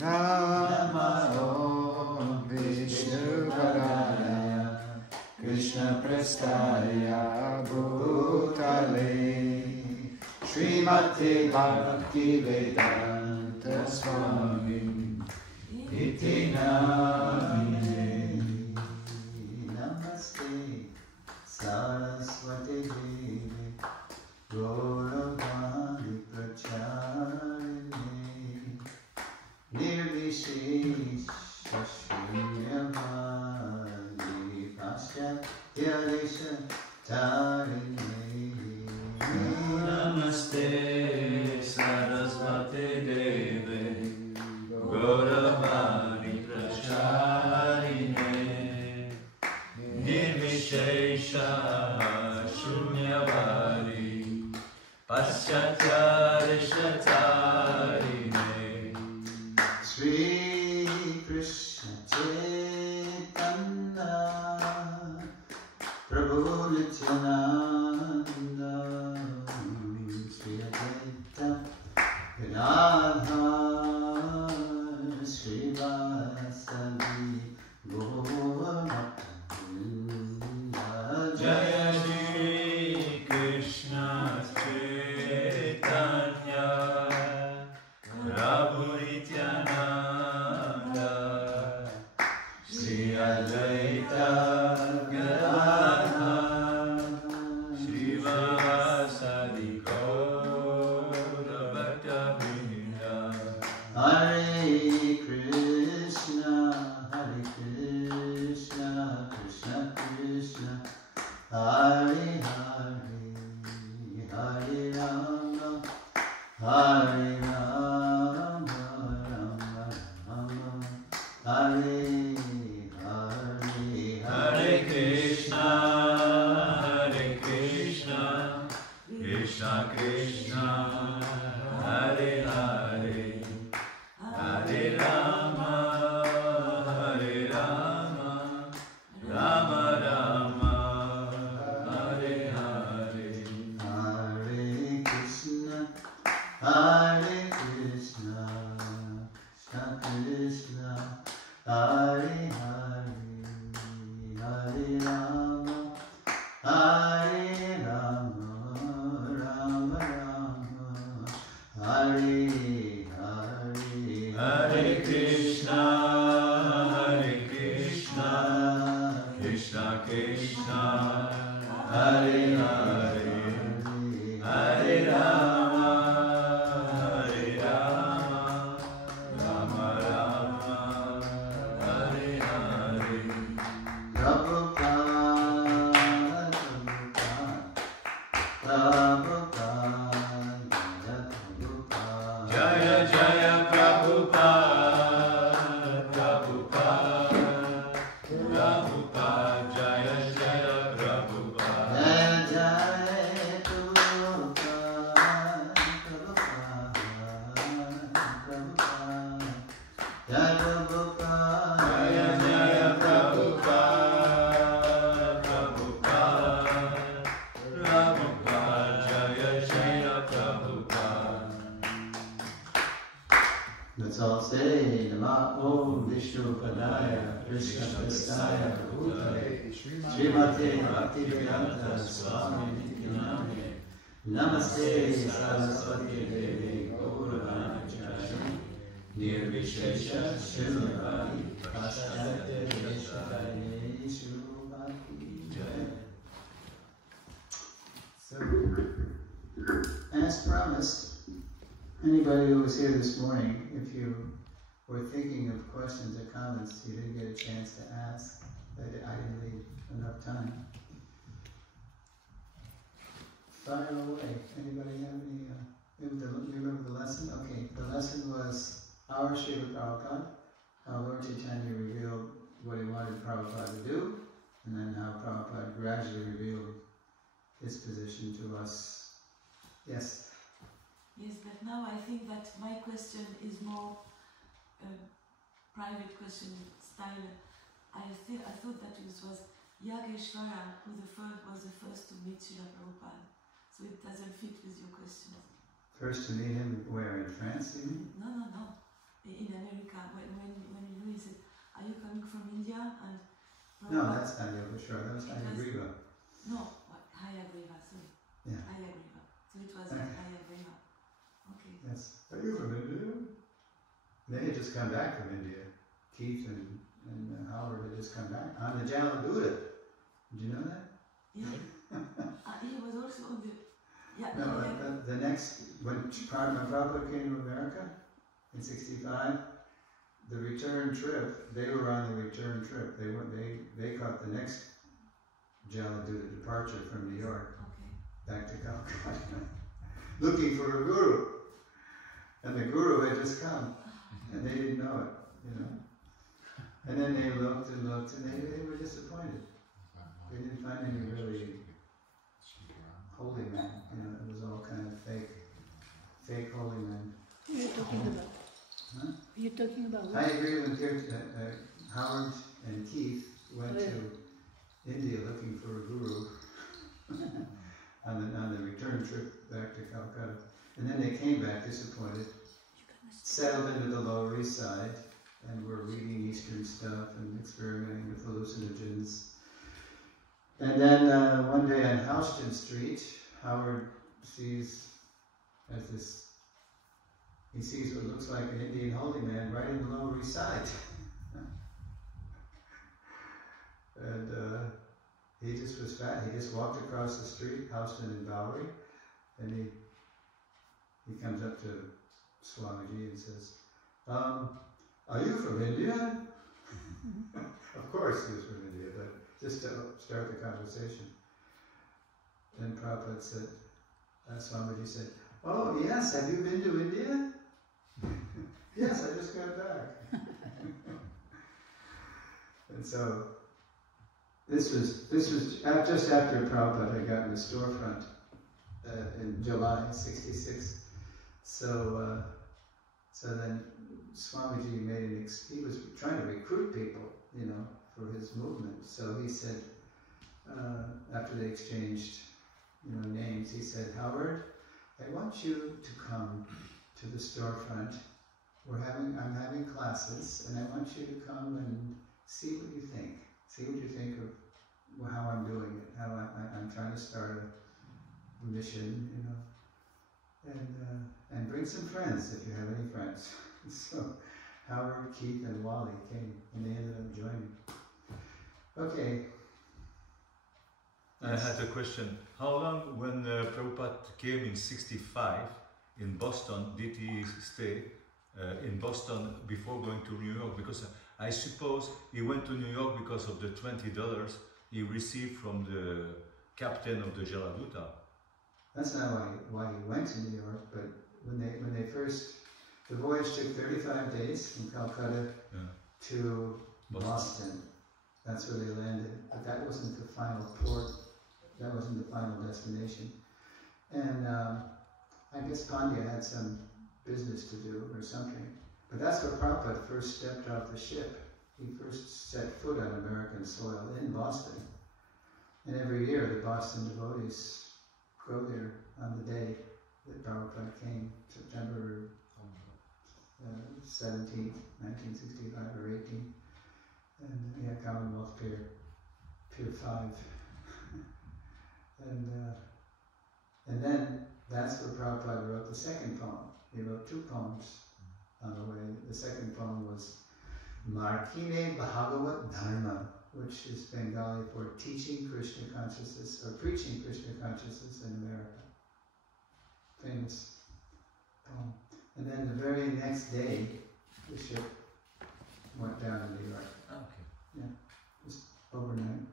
Namo Vishnu Padaya Krishna Prestaya Bhutale Srimati Bhakti Vedanta Swami Iti Namine. Namaste Saraswati Devi Gauravani Pracharini Nirvishesha Shunyavadi Paschatya Desha Tarini. Namaste Saraswati Devi Gauravani Pracharini Nirvishesha Shunyavadi Paschatya Desha Tarini. Shri Krishna Chaitanya Prabhu Nityananda Shri Advaita Gadadhar Shri Vasavi Gaura Jaya Shri Krishna Chaitanya Prabhu Nityananda Shri Advaita Gadadhar Shri Vasadi Gaura Bhaktavrinda. Hare Krishna, Krishna Krishna, Hare Hare, Hare Rama, Hare Rama, Rama Rama, Hare Hare, Hare Krishna, Krishna Krishna, Hare Hare, Hare Rama, Rama Rama, Hare Hare. Hare Krishna, Krishna Krishna, Hare Hare, Hare Rama, Rama Rama, Hare Hare. Hare Krishna, Krishna Krishna, Hare Hare, Hare Rama, Rama Rama, Hare Hare. Prabhupada, Jaya Jaya Prabhupada, Jaya Jaya Prabhupada. Jaya Jaya Prabhupada, Jaya Jaya Prabhupada. Let's all say Namo Vishnu Padaya Krishna Prestaya Bhutale Srimati Bhakti Vedanta Swami Niti Namine. Namaste Saraswati Devi Gauravani Pracharini Nirvishesha Shunyavadi Paschatya Desha Tarini Shubhati Jaya. So, as promised, anybody who was here this morning, if you were thinking of questions or comments you didn't get a chance to ask, I didn't leave enough time. Fire away. Anybody have any, you remember the lesson? Okay, the lesson was our Srila Prabhupada, how Lord Chaitanya revealed what he wanted Prabhupada to do, and then how Prabhupada gradually revealed his position to us. Yes? Yes, but now I think that my question is more private question style. I thought that it was Yageshwara who was the first to meet Srila Prabhupada. So it doesn't fit with your question. First to meet him where, in France, you mean? No. In America, that's not Yogeshwara, that was Hayagriva. No, Hayagriva, sorry. Yeah. Hayagriva. So it was Okay. Hayagriva. Okay. Yes. Are you from India? They had just come back from India. Keith and Howard had just come back on the Jaladuta. Did you know that? Yeah. He was also on the. Yeah. No, the next, when Prabhupada came to America in '65, the return trip, they were on the return trip. They caught the next Jaladuta departure from New York back to Calcutta, looking for a guru. And the guru had just come, and they didn't know it, you know. And then they looked and looked, and they were disappointed. They didn't find any really holy men, you know. It was all kind of fake holy men. Who are you talking about? Huh? You're talking about what? I agree with Howard and Keith went to India looking for a guru on the return trip back to Calcutta. And then they came back disappointed, settled into the Lower East Side, and were reading Eastern stuff and experimenting with hallucinogens. And then one day on Houston Street, Howard sees what looks like an Indian holy man right in the Lower East Side. And he just was fat. He just walked across the street, Houston and Bowery, and he comes up to Swamiji and says, are you from India? Of course he was from India, but just to start the conversation. Then Prabhupada said, Swamiji said, oh yes, have you been to India? Yes, I just got back. And so, this was just after Prabhupada had gotten the storefront in July '66. So then Swamiji he was trying to recruit people, you know, for his movement. So he said, after they exchanged, you know, names, he said, Howard, I want you to come to the storefront. I'm having classes, and I want you to come and see what you think. See what you think of how I'm doing it, how I'm trying to start a mission, you know. And bring some friends if you have any friends. So Howard, Keith, and Wally came, and they ended up joining. Okay. I had a question. How long, when Prabhupada came in '65 in Boston, did he stay in Boston before going to New York? Because I suppose he went to New York because of the $20 he received from the captain of the Jaladuta. That's not why he went to New York, but when they first, the voyage took 35 days from Calcutta to Boston. That's where they landed, but that wasn't the final port. That wasn't the final destination. And I guess Pandya had some business to do or something. But that's where Prabhupada first stepped off the ship. He first set foot on American soil in Boston. And every year the Boston devotees go there on the day that Prabhupada came, September 17th, 1965 or 18. And Commonwealth Pier 5. And then that's where Prabhupada wrote the second poem. He wrote 2 poems on the way. The second poem was Markine Bhagavat Dharma, which is Bengali for teaching Krishna consciousness or preaching Krishna consciousness in America. Famous poem. And then the very next day, the ship went down to New York. Okay. Yeah, just overnight.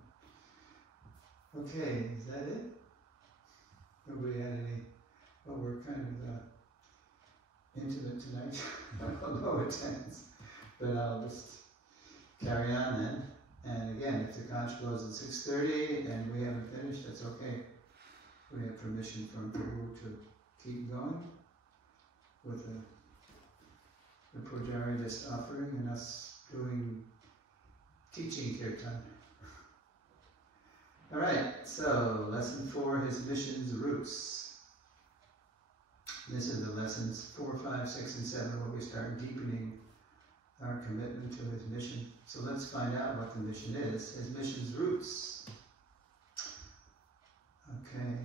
Okay, is that it? Nobody had any? Well, we're kind of intimate tonight. Low attendance. But I'll just carry on then. And again, if the conch goes at 6:30 and we haven't finished, that's okay. We have permission from Prabhu to keep going with the Pujari just offering and us doing teaching kirtan. Alright, so lesson 4, his mission's roots. This is the lessons 4, 5, 6, and 7 where we start deepening our commitment to his mission. So let's find out what the mission is, his mission's roots. Okay.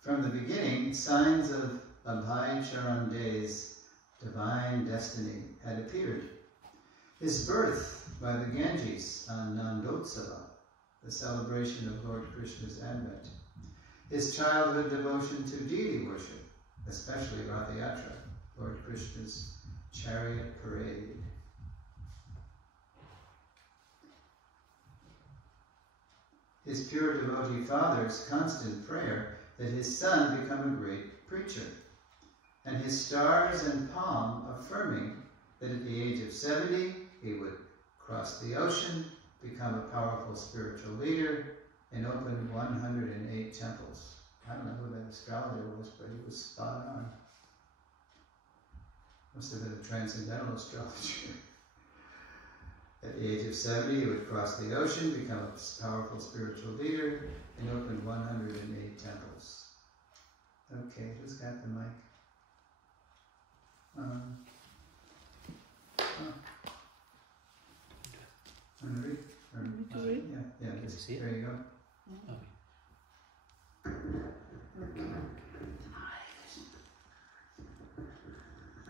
From the beginning, signs of Abhay Charan De's divine destiny had appeared. His birth by the Ganges on Nandotsava, the celebration of Lord Krishna's advent. His childhood devotion to deity worship, especially Rath Yatra, Lord Krishna's chariot parade. His pure devotee father's constant prayer that his son become a great preacher, and his stars and palm affirming that at the age of 70 he would cross the ocean, become a powerful spiritual leader, and open 108 temples. I don't know who that astrologer was, but he was spot on. Must have been a transcendental astrologer. At the age of 70, he would cross the ocean, become a powerful spiritual leader, and open 108 temples. Okay, who's got the mic? Want to read? Or, Me to read? Yeah, Can you see it? there you go. Okay.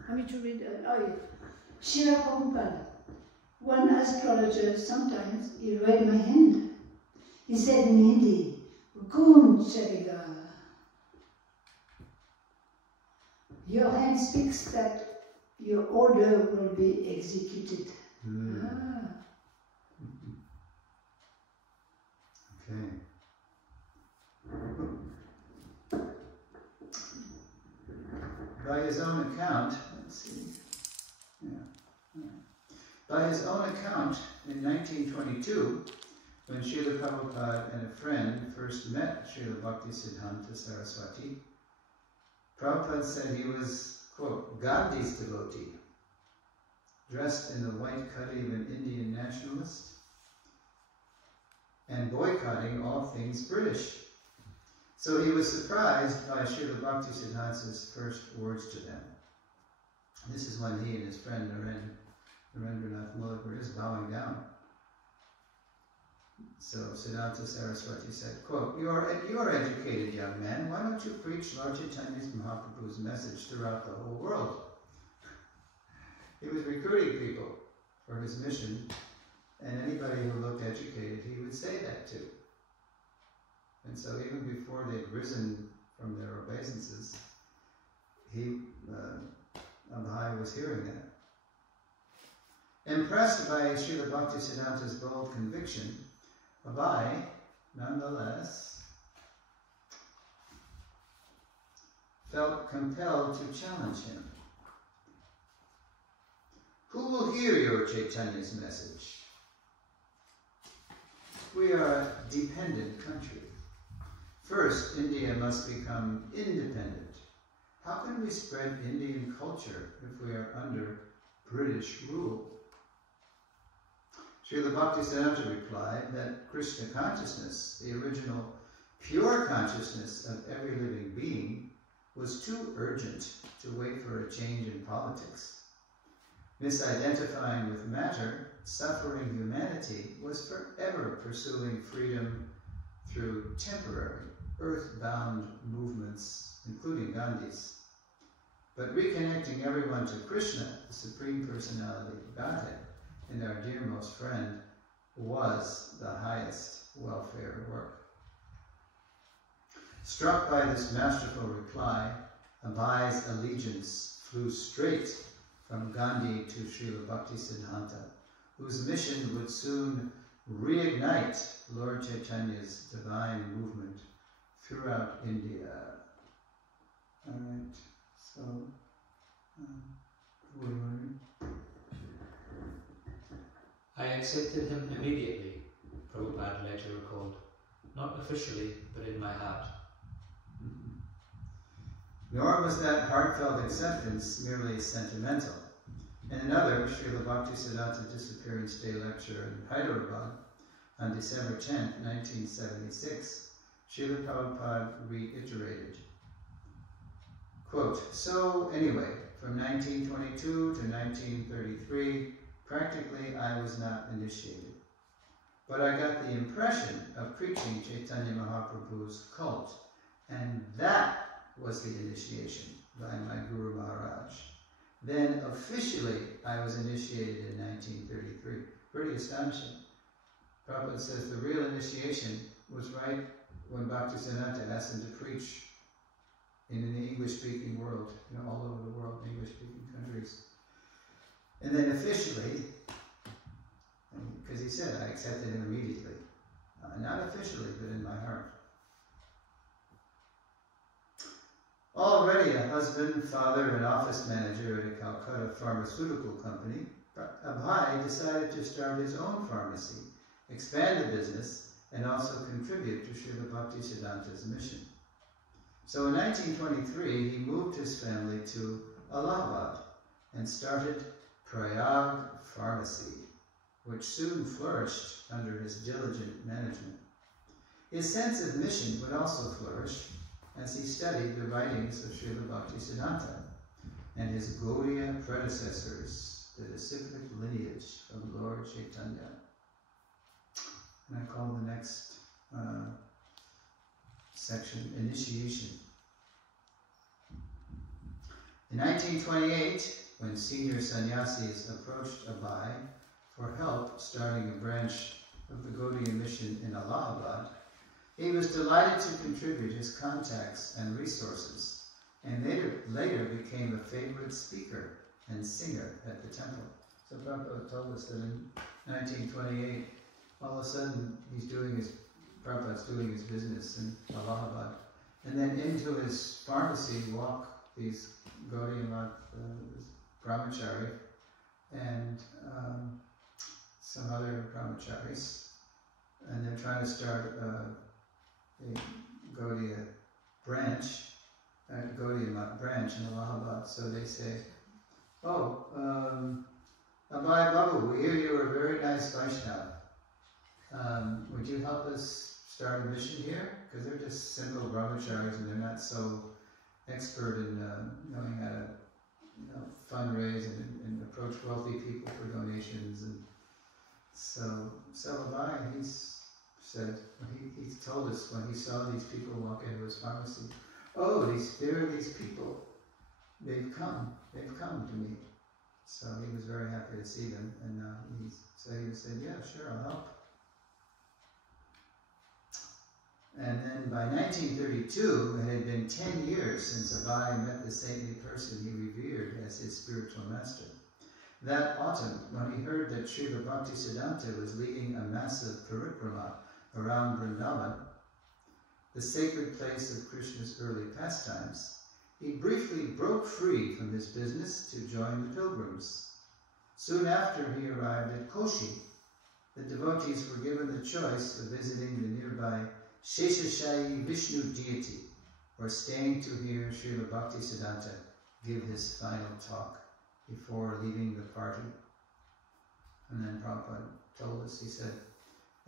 Want me to read? Srila Prabhupada. One astrologer, sometimes he read my hand. He said in Hindi, Gun Chariga. Your hand speaks that your order will be executed. Ah. Okay. By his own account, let's see. By his own account, in 1922, when Srila Prabhupada and a friend first met Srila Bhaktisiddhanta Saraswati, Prabhupada said he was, quote, Gandhi's devotee, dressed in the white cutty of an Indian nationalist, and boycotting all things British. So he was surprised by Srila Bhaktisiddhanta's first words to them. This is when he and his friend Narendranath Mullik were just bowing down. So Siddhanta Saraswati said, quote, you're educated young man, why don't you preach Lord Chaitanya Mahaprabhu's message throughout the whole world? He was recruiting people for his mission, and anybody who looked educated, he would say that to. And so even before they'd risen from their obeisances, Abhay was hearing that. Impressed by Srila Bhaktisiddhanta's bold conviction, Abhay, nonetheless, felt compelled to challenge him. Who will hear your Chaitanya's message? We are a dependent country. First, India must become independent. How can we spread Indian culture if we are under British rule? Srila Bhaktisiddhanta replied that Krishna consciousness, the original pure consciousness of every living being, was too urgent to wait for a change in politics. Misidentifying with matter, suffering humanity was forever pursuing freedom through temporary, earth-bound movements, including Gandhi's. But reconnecting everyone to Krishna, the Supreme Personality of Godhead, and our dearmost friend, was the highest welfare work. Struck by this masterful reply, Abhay's allegiance flew straight from Gandhi to Srila Bhaktisiddhanta, whose mission would soon reignite Lord Chaitanya's divine movement throughout India. All right, so, who do you want to read? I accepted him immediately, Prabhupada later recalled. Not officially, but in my heart. Nor was that heartfelt acceptance merely sentimental. In another Srila Bhaktisiddhanta Disappearance Day lecture in Hyderabad on December 10, 1976, Srila Prabhupada reiterated, quote, so anyway, from 1922 to 1933, Practically, I was not initiated. But I got the impression of preaching Chaitanya Mahaprabhu's cult, and that was the initiation by my Guru Maharaj. Then officially, I was initiated in 1933. Pretty astonishing. Prabhupada says the real initiation was right when Bhaktisiddhanta asked him to preach in an English-speaking world, all over the world, English-speaking countries. And then officially, because he said, I accepted him immediately. Not officially, but in my heart. Already a husband, father, and office manager at a Calcutta pharmaceutical company, Abhay decided to start his own pharmacy, expand the business, and also contribute to Srila Bhaktisiddhanta's mission. So in 1923, he moved his family to Allahabad and started Prayag Pharmacy, which soon flourished under his diligent management. His sense of mission would also flourish as he studied the writings of Srila Bhaktisiddhanta and his Gaudiya predecessors, the disciplic lineage of Lord Chaitanya. And I call the next section Initiation. In 1928, when senior sannyasis approached Abhay for help starting a branch of the Gaudiya mission in Allahabad, he was delighted to contribute his contacts and resources, and later became a favorite speaker and singer at the temple. So Prabhupada told us that in 1928, all of a sudden Prabhupada's doing his business in Allahabad, and then into his pharmacy walk these Gaudiya brahmachari and some other brahmacharis, and they're trying to start a Gaudiya branch in Allahabad. So they say, oh, Abhay Babu, we hear you are a very nice Vaishnava. Would you help us start a mission here? Because they're just simple brahmacharis and they're not so expert in knowing how to fundraise and approach wealthy people for donations. And so Abhay, he told us when he saw these people walk into his pharmacy, oh, there are these people. They've come to me. So he was very happy to see them, and he said, yeah, sure, I'll help. And then by 1932, it had been 10 years since Abhay met the saintly person he revered as his spiritual master. That autumn, when he heard that Srila Bhaktisiddhanta was leading a massive parikrama around Vrindavan, the sacred place of Krishna's early pastimes, he briefly broke free from his business to join the pilgrims. Soon after he arrived at Koshi, the devotees were given the choice of visiting the nearby Sheshashayi Vishnu deity or staying to hear Srila Bhaktisiddhanta give his final talk before leaving the party. And then Prabhupada told us, he said,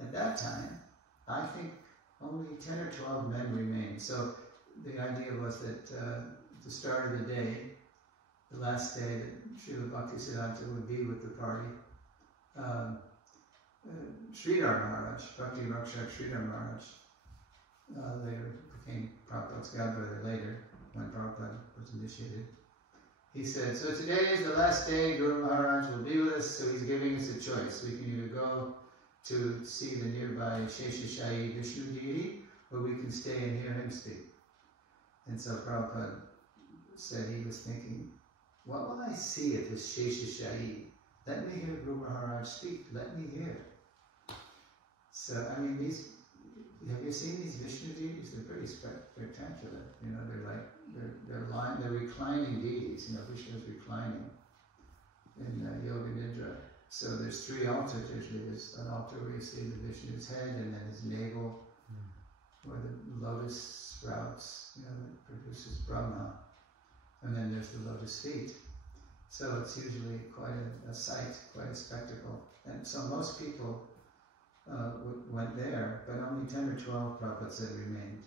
at that time, I think only 10 or 12 men remained. So the idea was that the start of the day, the last day that Srila Bhaktisiddhanta would be with the party, Sridhar Maharaj, Bhakti Rakshak Sridhar Maharaj, later became Prabhupada's godbrother later, when Prabhupada was initiated. He said, so today is the last day, Guru Maharaj will be with us, so he's giving us a choice. We can either go to see the nearby Sheshashayi Vishnu deity, or we can stay and hear him speak. And so Prabhupada said he was thinking, what will I see at this Sheshashayi? Let me hear Guru Maharaj speak, let me hear. So, I mean, have you seen these Vishnu deities? They're pretty spectacular. They're reclining deities. Vishnu is reclining in Yoga Nidra. So there's three altars usually. There's an altar where you see the Vishnu's head, and then his navel, where the lotus sprouts, that produces Brahma. And then there's the lotus feet. So it's usually quite a sight, quite a spectacle. And so most people went there, but only 10 or 12 Prabhupada said remained.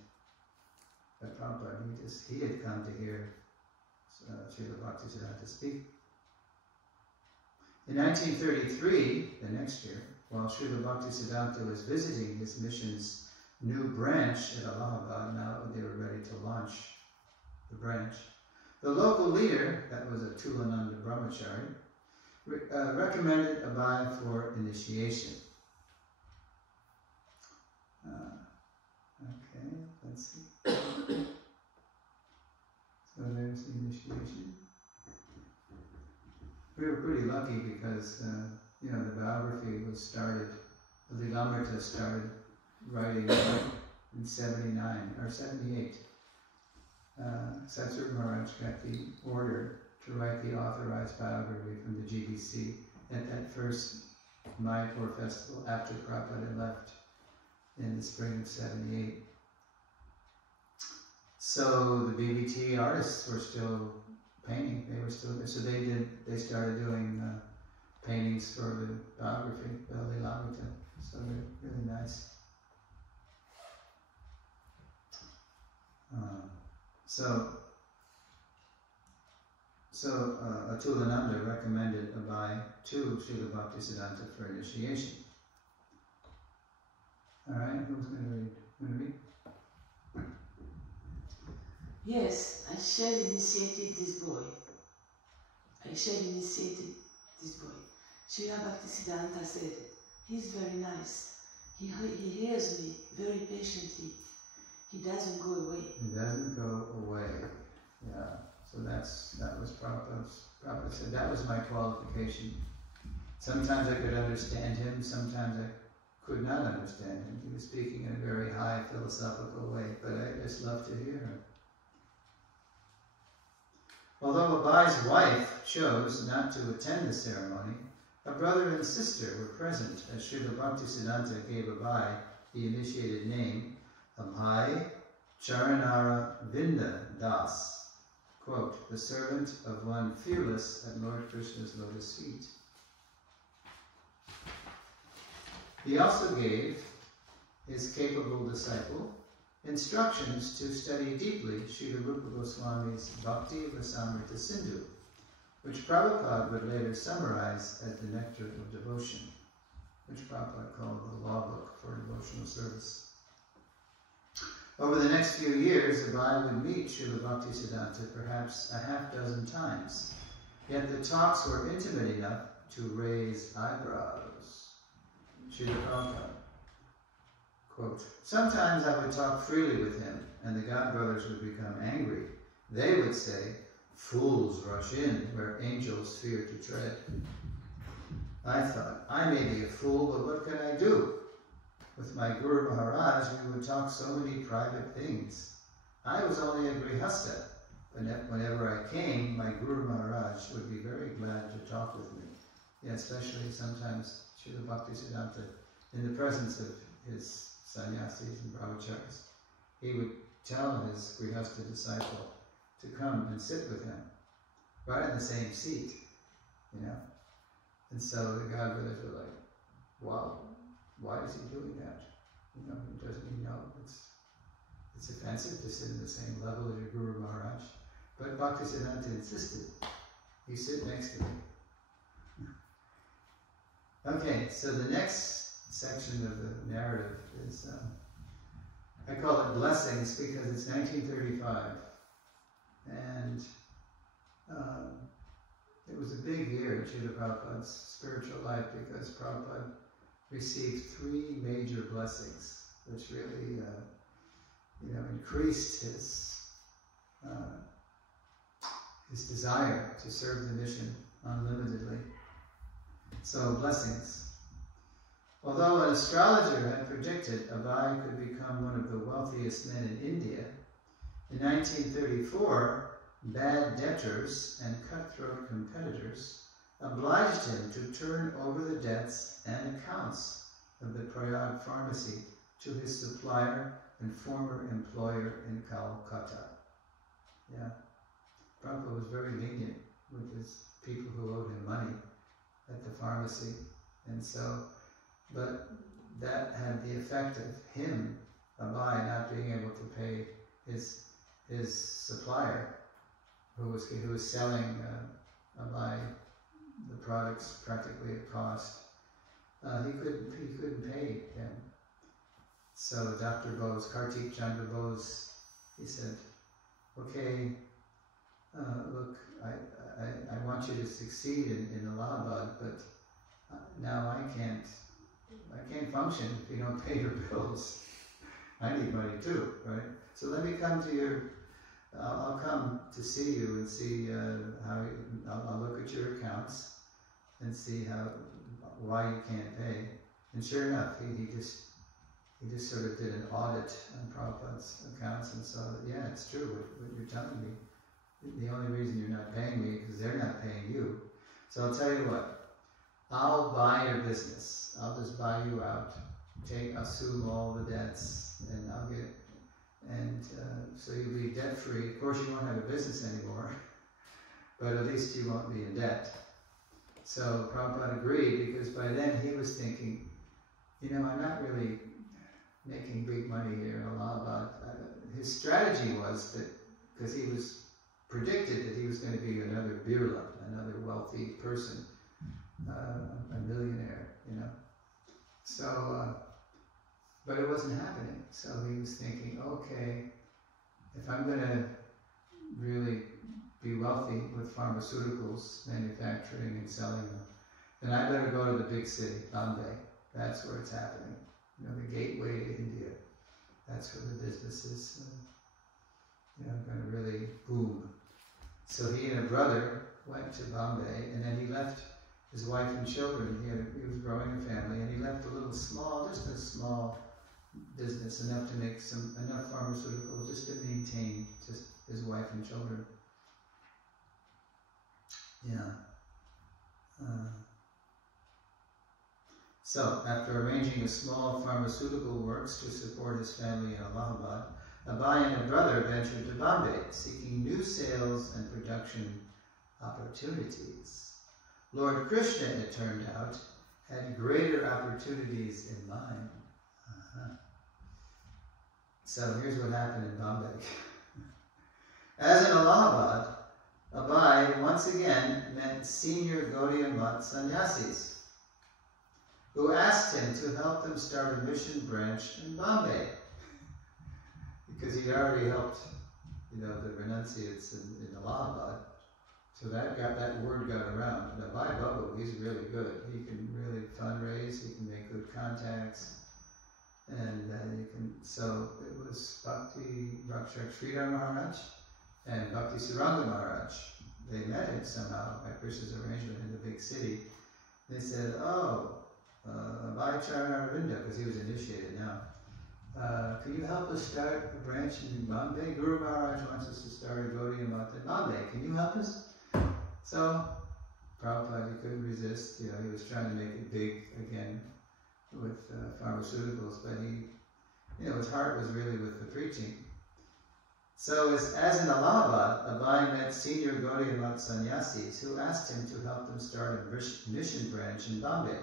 But Prabhupada, he had come to hear Srila Bhaktisiddhanta speak. In 1933, the next year, while Srila Bhaktisiddhanta was visiting his mission's new branch at Allahabad, now they were ready to launch the branch, the local leader, that was Atulananda Brahmachari, recommended Abai for initiation. Okay, let's see. So there's the initiation. We were pretty lucky because, the biography was started, the Lilamrita started writing in 79 or 78. Satsur Maharaj got the order to write the authorized biography from the GBC at that first Mayapur festival after Prabhupada left in the spring of 78. So the BBT artists were still painting. They were still there. So they started doing paintings for the biography, the Lilamrita. So they're really nice. So Atulananda recommended Abai to Srila Bhaktisiddhanta for initiation. Alright, who's going to read? Want to read? Yes, I shall initiate this boy. Srila Bhaktisiddhanta said, he's very nice. He hears me very patiently. He doesn't go away. He doesn't go away. Yeah. So that was Prabhupada said, that was my qualification. Sometimes I could understand him, sometimes I could not understand him. He was speaking in a very high philosophical way, but I just love to hear him. Although Abai's wife chose not to attend the ceremony, a brother and sister were present as Srila Bhaktisiddhanta gave Abai the initiated name Abhai Charanara Vinda Das, quote, the servant of one fearless at Lord Krishna's lotus feet. He also gave his capable disciple instructions to study deeply Srila Rupa Goswami's Bhakti Rasamrita Sindhu, which Prabhupada would later summarize as the Nectar of Devotion, which Prabhupada called the law book for devotional service. Over the next few years, Abai would meet Srila Bhaktisiddhanta perhaps a half dozen times, yet the talks were intimate enough to raise eyebrows. Srila Prabhupada, quote, sometimes I would talk freely with him, and the God brothers would become angry. They would say, fools rush in where angels fear to tread. I thought, I may be a fool, but what can I do? With my Guru Maharaj, we would talk so many private things. I was only a Grihastha, but whenever I came, my Guru Maharaj would be very glad to talk with me. Yeah, especially sometimes Srila Bhaktisiddhanta, in the presence of his sannyasis and brahmacharis, he would tell his Grihastha disciple to come and sit with him, right in the same seat, And so the God brothers were like, wow, why is he doing that? Doesn't he know it's offensive to sit in the same level as your Guru Maharaj? But Bhaktisiddhanta insisted. You sit next to me. Okay, so the next section of the narrative is, I call it Blessings because it's 1935. And it was a big year in Srila Prabhupada's spiritual life because Prabhupada received 3 major blessings, which really, increased his desire to serve the mission unlimitedly. So, blessings. Although an astrologer had predicted Abai could become one of the wealthiest men in India, in 1934, bad debtors and cutthroat competitors obliged him to turn over the debts and accounts of the Prayag pharmacy to his supplier and former employer in Calcutta. Yeah. Prabhupada was very lenient with his people who owed him money at the pharmacy. And so, but that had the effect of him, Abai, not being able to pay his supplier who was selling Abai the products practically at cost. He couldn't pay them. So Dr. Bose, Kartik Chandra Bose, he said, "Okay, look, I want you to succeed in Allahabad, but now I can't function if you don't pay your bills. I need money too, right? So let me come to your, I'll come to see you and see how, I'll look at your accounts and see why you can't pay." And sure enough, he just sort of did an audit on Prabhupada's accounts and saw that, yeah, it's true what you're telling me. The only reason you're not paying me is because they're not paying you. So I'll tell you what, I'll buy your business. I'll just buy you out. Assume all the debts, and I'll get, and so you'll be debt free. Of course, you won't have a business anymore, but at least you won't be in debt. So Prabhupada agreed, because by then he was thinking, I'm not really making big money here in Allahabad. His strategy was that, because he was predicted that he was going to be another Birla, another wealthy person, a millionaire, So, but it wasn't happening. So he was thinking, okay, if I'm going to really be wealthy with pharmaceuticals, manufacturing and selling them, then I better go to the big city, Bombay. That's where it's happening. The gateway to India. That's where the business is, going to really boom. So he and a brother went to Bombay, and then he left his wife and children. He was growing a family, and he left just a small business, enough to make enough pharmaceuticals just to maintain just his wife and children. So, after arranging a small pharmaceutical works to support his family in Allahabad, Abai and a brother ventured to Bombay, seeking new sales and production opportunities. Lord Krishna, it turned out, had greater opportunities in mind. So here's what happened in Bombay. As in Allahabad, Abai once again met senior Gaudiya Math sannyasis, who asked him to help them start a mission branch in Bombay, because he'd already helped, the renunciates in Allahabad. So that word got around. Now, Bhai Babu, he's really good. He can really fundraise. He can make good contacts, and So it was Bhakti Srila Maharaj and Bhakti Suranga Maharaj. They met him somehow by Krishna's arrangement in the big city. They said, "Oh, Bhai Charanarinda," because he was initiated now. Can you help us start a branch in Bombay? Guru Maharaj wants us to start a Gaudiya Math in Bombay. Can you help us? So, Prabhupada, he couldn't resist. He was trying to make it big again with pharmaceuticals, but his heart was really with the preaching. So, as in Allahabad, Abai met senior Gaudiya Math sannyasis who asked him to help them start a mission branch in Bombay.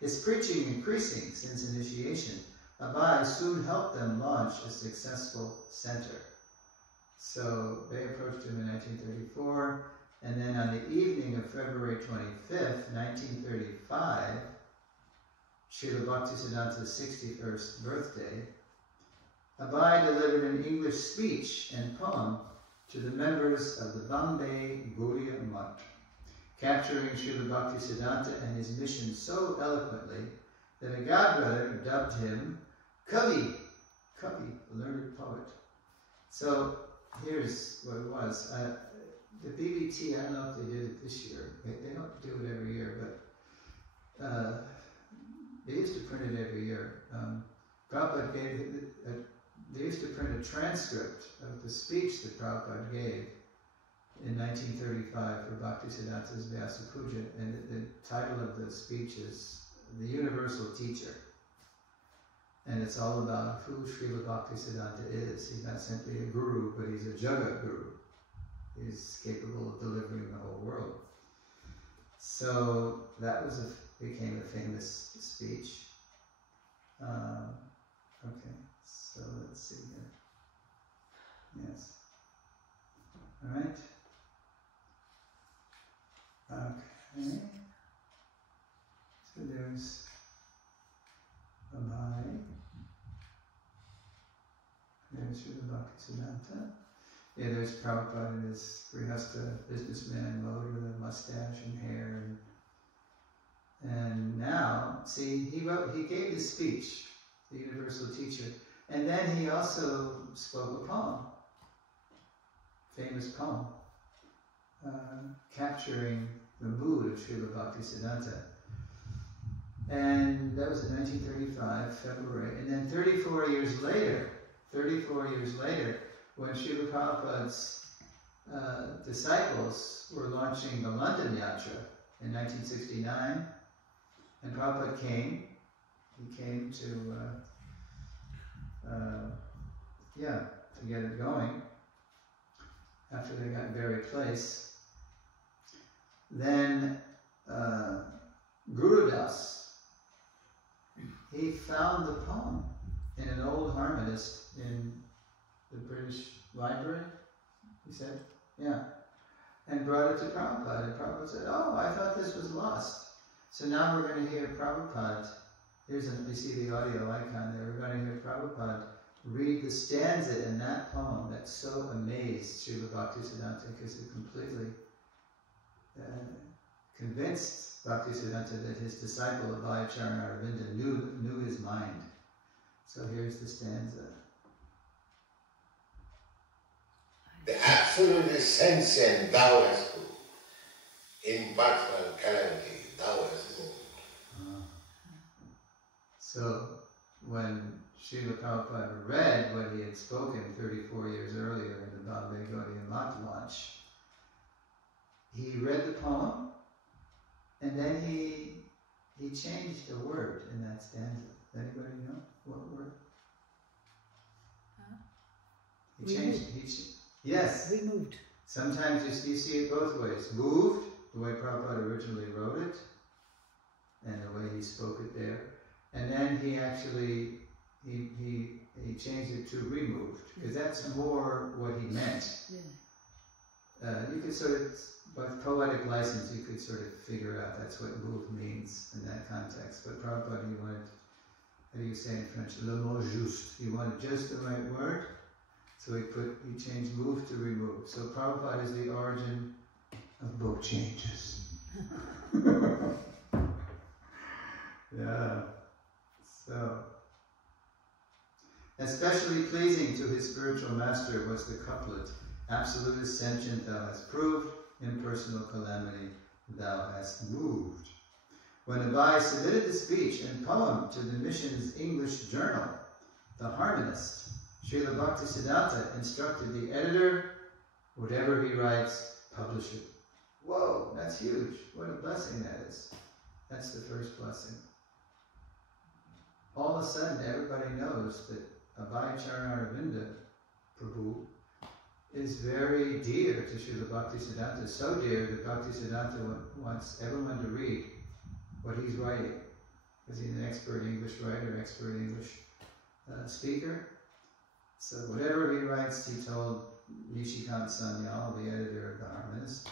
His preaching increasing since initiation, Abai soon helped them launch a successful center. So they approached him in 1934, and then on the evening of February 25th, 1935, Srila Bhaktisiddhanta's 61st birthday, Abai delivered an English speech and poem to the members of the Bombay Gaudiya Math, capturing Srila Bhaktisiddhanta and his mission so eloquently that a godbrother dubbed him Kavi, learned poet. So here's what it was. The BBT, I don't know if they did it this year. They don't do it every year, but they used to print it every year. Prabhupada they used to print a transcript of the speech that Prabhupada gave in 1935 for Bhaktisiddhanta's Vyasa Puja, and the title of the speech is The Universal Teacher. And it's all about who Srila Bhaktisiddhanta is. He's not simply a guru, but he's a Jagat Guru. He's capable of delivering the whole world. So that became a famous speech. Okay, so let's see here. Yes. All right. Okay. Bhaktisiddhanta. Yeah, there's Prabhupada in his Grihastha businessman mode with a mustache and hair. And now, see, he gave this speech, the universal teacher, and then he also spoke a poem, famous poem, capturing the mood of Srila Bhaktisiddhanta. And that was in 1935, February. And then 34 years later, when Srila Prabhupada's disciples were launching the London Yatra in 1969, and Prabhupada came. He came to get it going after they got buried place. Then Gurudas, he found the poem in an old harmonist in the British Library, he said, yeah, and brought it to Prabhupada. And Prabhupada said, oh, I thought this was lost. So now we're going to hear Prabhupada, you see the audio icon there, we're going to hear Prabhupada read the stanza in that poem that so amazed Srila Bhaktisiddhanta, because it completely convinced Bhaktisiddhanta that his disciple Abhayacharya Aravinda knew his mind. So here's the stanza. The absolute essential thou hast proved. In personal calamity thou hast moved. So when Srila Prabhupada read what he had spoken 34 years earlier in the Bombay Gaudiya Math launch, he read the poem, and then he changed a word in that stanza. Does anybody know what word? Yes. Removed. Sometimes you see it both ways. Moved, the way Prabhupada originally wrote it, and the way he spoke it there. And then he actually, he changed it to removed, because that's more what he meant. Yeah. You could sort of, with poetic license, you could sort of figure out that's what move means in that context. But Prabhupada, he wanted, how do you say in French, le mot juste. He wanted just the right word, so he changed move to remove. So Prabhupada is the origin of both changes. Yeah. So, especially pleasing to his spiritual master was the couplet, absolute ascension thou hast proved, impersonal calamity thou hast moved. When Abai submitted the speech and poem to the mission's English journal, the harmonist, Srila Bhaktisiddhanta instructed the editor, whatever he writes, publish it. Whoa, that's huge. What a blessing that is. That's the first blessing. All of a sudden, everybody knows that Abhayacharya Aravinda, Prabhu, is very dear to Srila Bhaktisiddhanta, so dear that Bhaktisiddhanta wants everyone to read what he's writing, because he's an expert English writer, expert English speaker. So whatever he writes, he told Nishikant Sanyal, the editor of the Harmonist,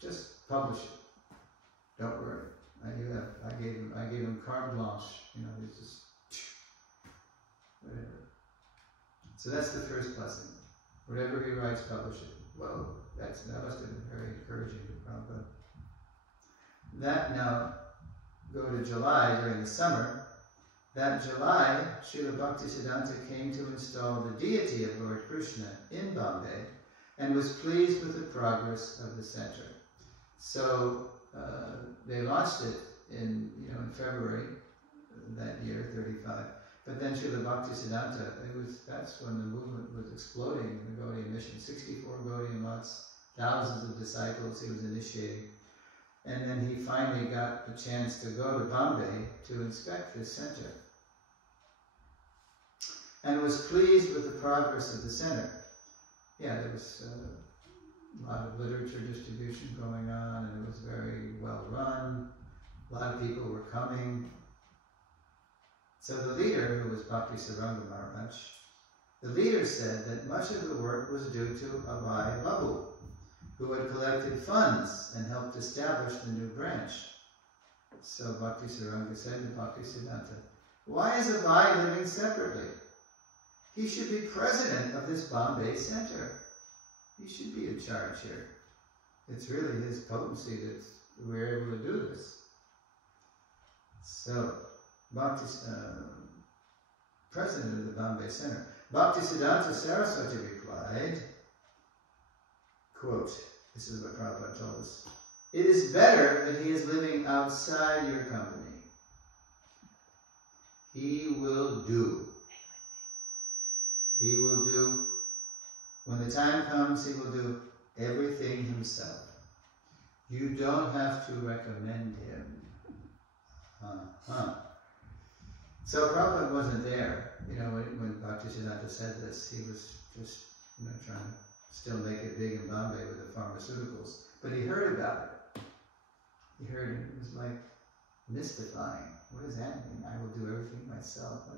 just publish it. Don't worry. I gave him carte blanche. He's just whatever. So that's the first blessing. Whatever he writes, publish it. Well, that must have been very encouraging to Prabhupada. That now, go to July during the summer. That July, Srila Bhaktisiddhanta came to install the deity of Lord Krishna in Bombay and was pleased with the progress of the center. So they launched it in February that year, 35. But then Srila Bhaktisiddhanta, that's when the movement was exploding in the Gaudiya mission. 64 Gaudiya Mats, thousands of disciples he was initiating. And then he finally got the chance to go to Bombay to inspect this center. And was pleased with the progress of the center. Yeah, there was a lot of literature distribution going on, and it was very well run. A lot of people were coming. So the leader, who was Bhakti Saranga Maharaj, the leader said that much of the work was due to Abai Babu, who had collected funds and helped establish the new branch. So Bhakti Saranga said to Bhakti Siddhanta, why is Abai living separately? He should be president of this Bombay Center. He should be in charge here. It's really his potency that we're able to do this. So, president of the Bombay Center. Bhaktisiddhanta Saraswati replied, quote, this is what Prabhupada told us, "It is better that he is living outside your company. He will do. He will do. When the time comes, he will do everything himself. You don't have to recommend him." So Prabhupada wasn't there, when Bhaktisiddhanta said this. He was just, trying to still make it big in Bombay with the pharmaceuticals. But he heard about it. He heard it. It was like mystifying. What does that mean? I will do everything myself.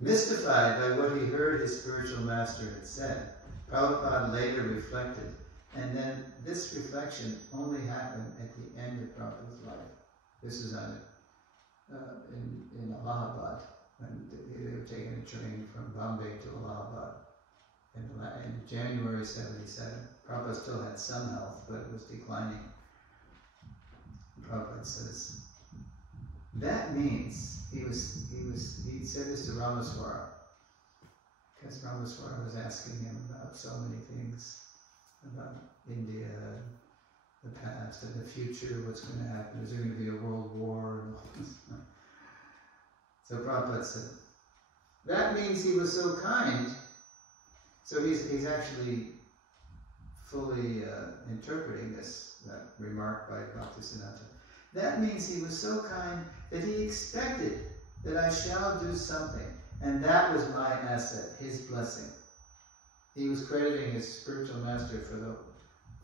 Mystified by what he heard his spiritual master had said, Prabhupada later reflected, and then this reflection only happened at the end of Prabhupada's life. This is in Allahabad, when they were taking a train from Bombay to Allahabad in January 77. Prabhupada still had some health, but it was declining. Prabhupada says, that means he said this to Ramaswara, because Ramaswara was asking him about so many things, about India, the past and the future, what's going to happen, is there going to be a world war, and all this. So Prabhupada said, that means he was so kind. So he's actually fully interpreting that remark by Bhaktisiddhanta. That means he was so kind that he expected that I shall do something, and that was my asset, his blessing. He was crediting his spiritual master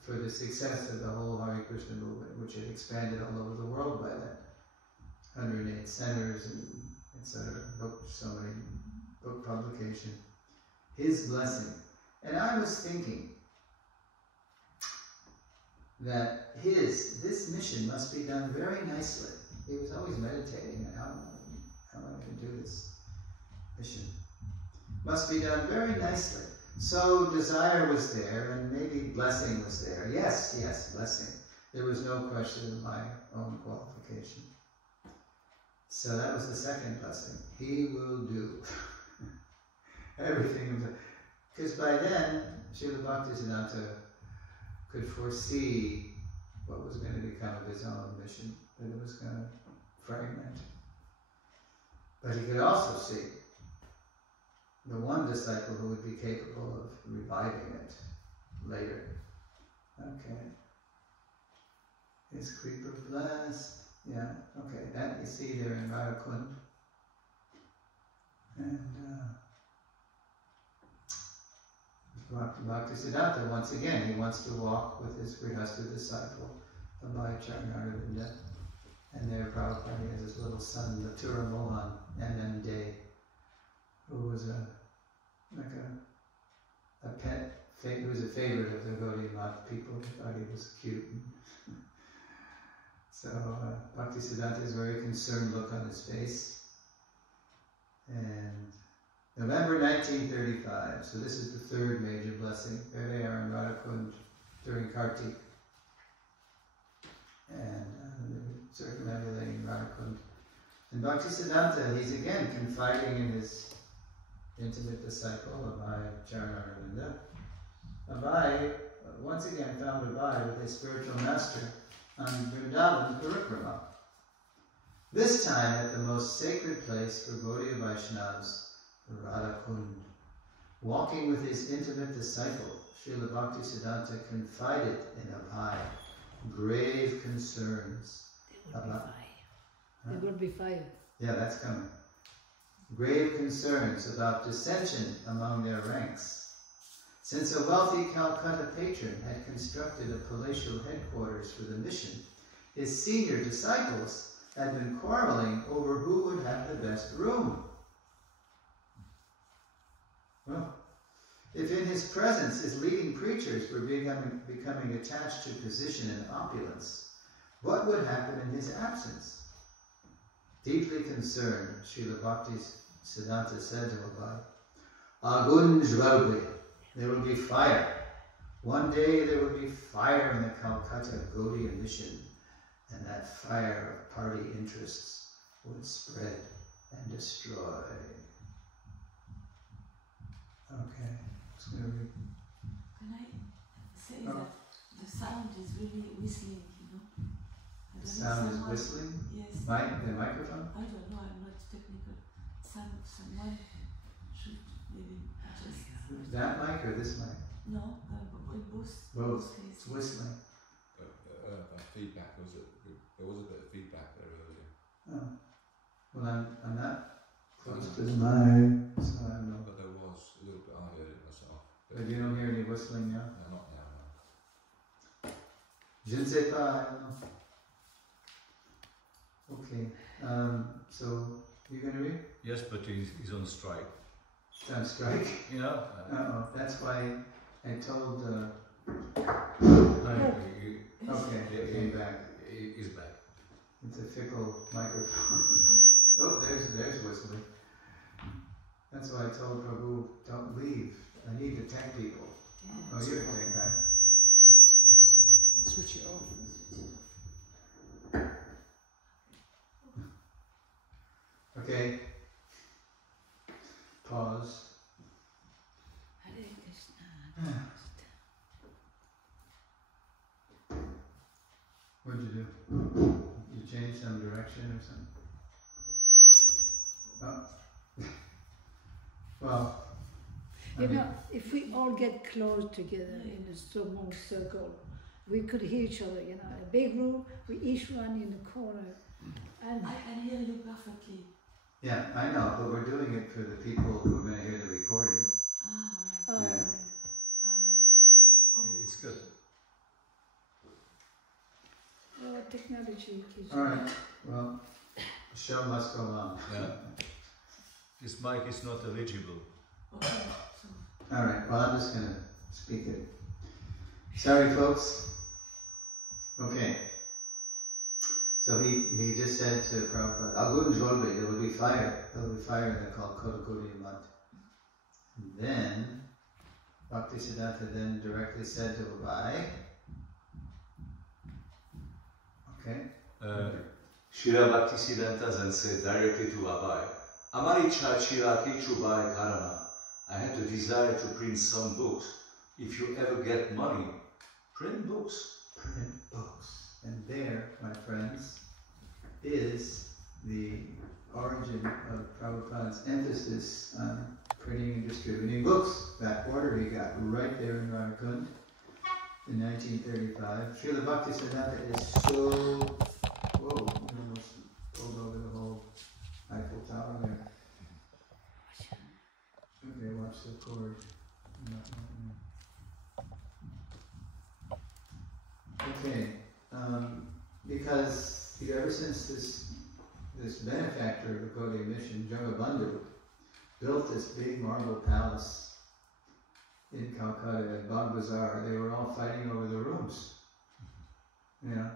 for the success of the whole Hare Krishna movement, which had expanded all over the world by then. 108 centers and etc. So many book publication. His blessing. And I was thinking that this mission must be done very nicely. He was always meditating on how am I going to do this mission. Must be done very nicely. So desire was there, and maybe blessing was there. Yes, blessing. There was no question of my own qualification. So that was the second blessing. He will do everything. Because by then, Srila Bhaktisiddhanta could foresee what was going to become of his own mission, that it was going to fragment. But he could also see the one disciple who would be capable of reviving it later. Okay. Is Creeper blessed? Yeah, okay. That you see there in Radhakund. And Bhaktisiddhanta, once again, he wants to walk with his Grihastha disciple, Abhay Charanarinda. And there Prabhupada has his little son, Mathura Mohan, MMD, who was a pet, who was a favorite of the Gaudiya Math people. They thought he was cute. So Bhaktisiddhanta has a very concerned look on his face. And November 1935, so this is the third major blessing. There they are in Radhakund during Kartik. And circumambulating Radhakund. And Bhaktisiddhanta, he's again confiding in his intimate disciple, Abhay Charanarinda. Abhay, once again, found Abhay with his spiritual master on Vrindavan Parikrama. This time at the most sacred place for Gaudiya Vaishnavas, Radhakund. Walking with his intimate disciple, Srila Bhaktisiddhanta confided in Abhay grave concerns about... There would be fire. Yeah, that's coming. Grave concerns about dissension among their ranks. Since a wealthy Calcutta patron had constructed a palatial headquarters for the mission, his senior disciples had been quarreling over who would have the best room. Well, if in his presence his leading preachers were becoming attached to position and opulence, what would happen in his absence? Deeply concerned, Srila Siddhanta said to Prabhupada, Agun Jvalbe, there will be fire. One day there will be fire in the Calcutta Gaudiya mission, and that fire of party interests would spread and destroy. Okay, it's going to read. Can I say that the sound is really whistling, you know? The sound is whistling? Yes. The microphone? I don't know, I'm not technical. Someone should maybe just... That mic or this mic? No, both. Both. Cases. It's whistling. Feedback, there was a bit of feedback there earlier. Oh. Well, I'm not close to the mic, so I don't know. But there was a little bit, I heard it myself. But you don't hear any whistling now? No, not now, no. Je ne sais pas, I don't know. Okay, so you're going to read? Yes, but he's on strike. On strike? Yeah. Uh-oh, that's why I told... Okay, he came back. He's back. It's a fickle microphone. Oh, there's whistling. That's why I told Prabhu, don't leave. I need the tech people. Yeah. Oh, you're a tech guy. Switch it off. Okay. Pause. Hare Krishna. What'd you do? You changed some direction or something? Oh. Well, You know, if we all get close together in a small circle, we could hear each other, you know, a big room, we each one in a corner. And I can hear you perfectly. yeah, I know, but we're doing it for the people who are going to hear the recording. Ah, right. oh, Yeah. Alright. Oh. It's good. well, technology is... All right, well, the show must go on. Yeah. This mic is not eligible. Okay, so All right, well, I'm just going to speak it. Sorry, folks. Okay. So he just said to Prabhupada, Agun Jolbe, there will be fire. There will be fire in the Calcutta Gaudiya Math. Then, Bhaktisiddhanta then directly said to Abai, okay? Srila Bhaktisiddhanta then said directly to Abai, Amari Chachirati Chubai Karana. I had the desire to print some books. If you ever get money, print books. Print books. And there, my friends, is the origin of Prabhupada's emphasis on printing and distributing books. That order he got right there in Radhakund in 1935. Srila Bhaktisiddhanta is so... Whoa, he almost pulled over the whole Eiffel Tower there. Okay, watch the cord. Okay, because ever since this benefactor of the Gaudiya mission, Jagabandhu, built this big marble palace in Calcutta at Bagh Bazaar, they were all fighting over the rooms. You know,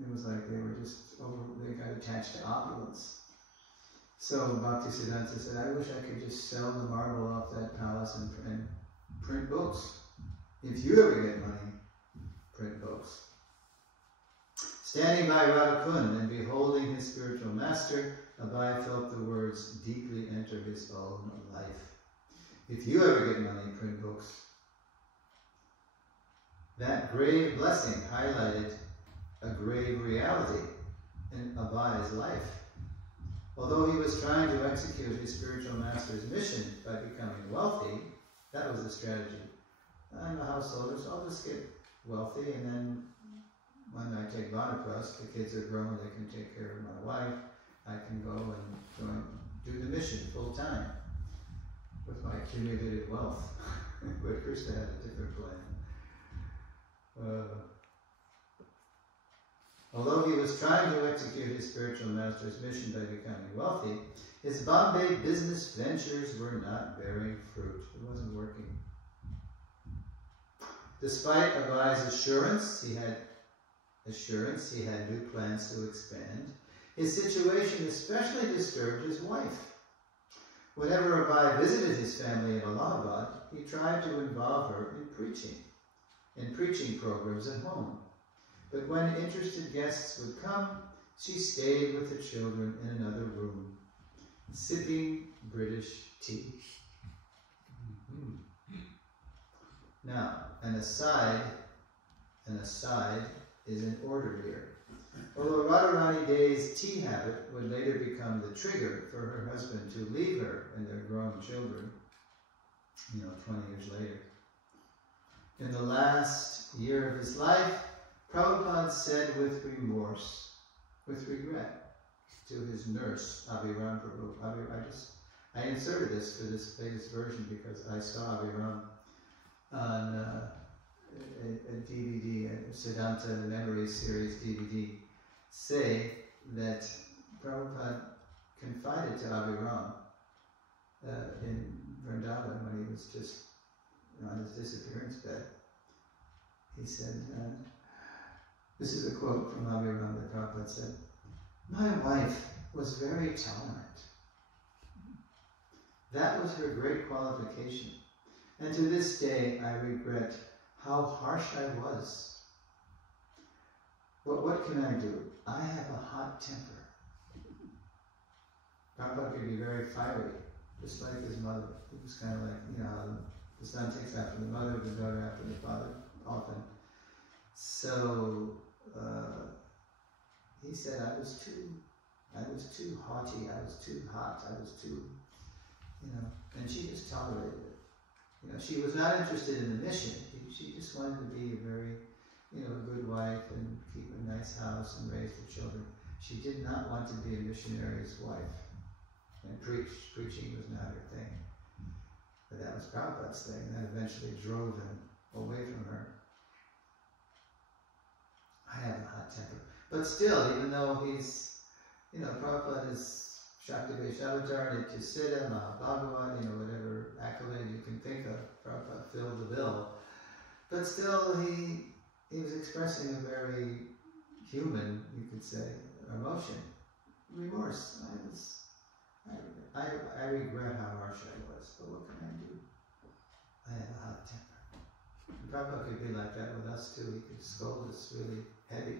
it was like they were just they got attached to opulence. So Bhaktisiddhanta said, I wish I could just sell the marble off that palace and print books. If you ever get money, print books. Standing by Radhakund and beholding his spiritual master, Abai felt the words deeply enter his own life. If you ever get money, print books. That grave blessing highlighted a grave reality in Abai's life. Although he was trying to execute his spiritual master's mission by becoming wealthy, that was the strategy. I'm a householder, so I'll just get wealthy, and then when I take Vanaprastha, the kids are grown, they can take care of my wife, I can go and do the mission full time with my accumulated wealth. But Krishna had a different plan. Although he was trying to execute his spiritual master's mission by becoming wealthy, his Bombay business ventures were not bearing fruit. It wasn't working. Despite Abai's assurance he had new plans to expand, his situation especially disturbed his wife. Whenever Abai visited his family in Allahabad, he tried to involve her in preaching programs at home. But when interested guests would come, she stayed with the children in another room, sipping British tea. Now, an aside is in order here. Although Radharani Dey's tea habit would later become the trigger for her husband to leave her and their grown children, 20 years later. In the last year of his life, Prabhupada said with remorse, with regret, to his nurse, Abhiram Prabhu. I inserted this for this latest version because I saw Abhiram on a DVD, a Siddhanta Memory Series DVD, say that Prabhupada confided to Abhiram in Vrindavan when he was just on his disappearance bed. He said, this is a quote from Abhiram that Prabhupada said, "My wife was very tolerant. That was her great qualification. And to this day, I regret how harsh I was. But what can I do? I have a hot temper." Prabhupada could be very fiery, just like his mother. It was kind of like, how the son takes after the mother, the daughter after the father, often. So, he said, I was too haughty, I was too hot, I was too, and she just tolerated it. She was not interested in the mission. She just wanted to be a very, good wife and keep a nice house and raise the children. She did not want to be a missionary's wife and preach. Preaching was not her thing. But that was Prabhupada's thing. That eventually drove him away from her. I have a hot temper. But still, even though he's, Prabhupada is Shakti Vaishavatar, Nityasiddha, Mahabhagavat, whatever accolade you can think of, Prabhupada filled the bill. But still, he was expressing a very human, you could say, emotion. Remorse. I regret how harsh I was, but what can I do? I have a hot temper. And Prabhupada could be like that with us too. He could scold us really heavy.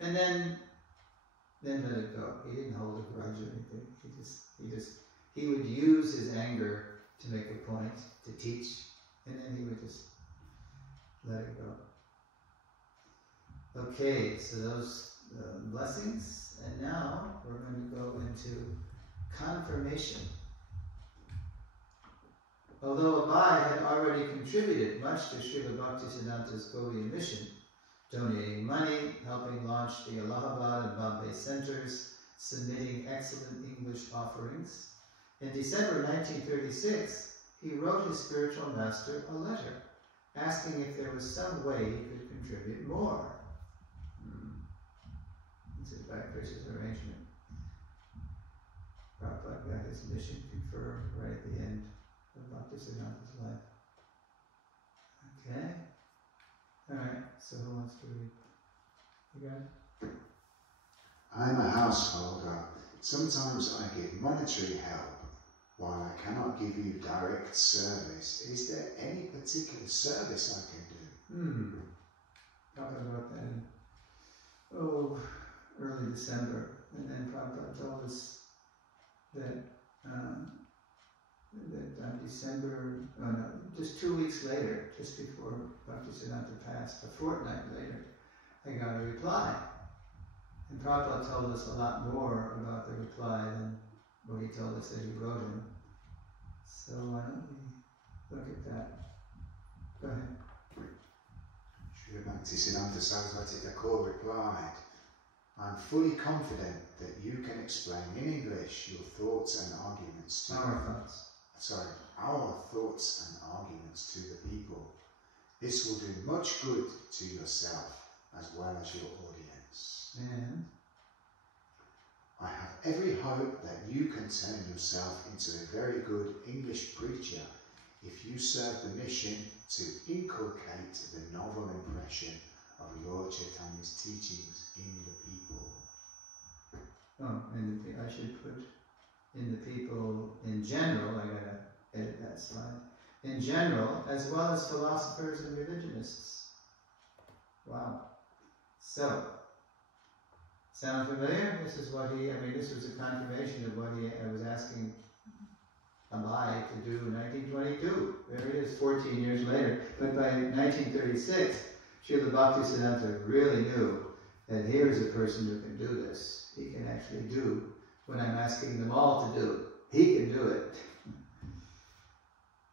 And then let it go. He didn't hold a grudge or anything. He would use his anger to make a point, to teach, and then he would just let it go. Okay, so those blessings, and now we're going to go into confirmation. Although Abai had already contributed much to Srila Bhaktisiddhanta's Gaudiya mission, donating money, helping launch the Allahabad and Bombay centers, submitting excellent English offerings, in December 1936, he wrote his spiritual master a letter, asking if there was some way he could contribute more. This is by Krishna's arrangement. Prabhupada got his mission confirmed right at the end of Bhaktisiddhanta's life. Okay? Alright, so who wants to read? You got it? I'm a householder. Sometimes I give monetary help. While I cannot give you direct service, is there any particular service I can do? Prabhupada wrote that in, early December. And then Prabhupada told us that on December, just 2 weeks later, just before Bhaktisiddhanta passed, a fortnight later, I got a reply. And Prabhupada told us a lot more about the reply than what he told us that he wrote him. So why don't we look at that? Go ahead. Srila Bhaktisiddhanta Saraswati Thakur replied, I'm fully confident that you can explain in English your thoughts and arguments to our thoughts and arguments to the people. This will do much good to yourself as well as your audience. And I have every hope that you can turn yourself into a very good English preacher if you serve the mission to inculcate the novel impression of Lord Chaitanya's teachings in the people. and I should put in the people in general, I gotta edit that slide, in general, as well as philosophers and religionists. Wow. So, sound familiar? This is what this was a confirmation of what I was asking Abai to do in 1922. There it is, 14 years later. But by 1936, Srila Bhaktisiddhanta really knew that here's a person who can do this. He can actually do what I'm asking them all to do. He can do it.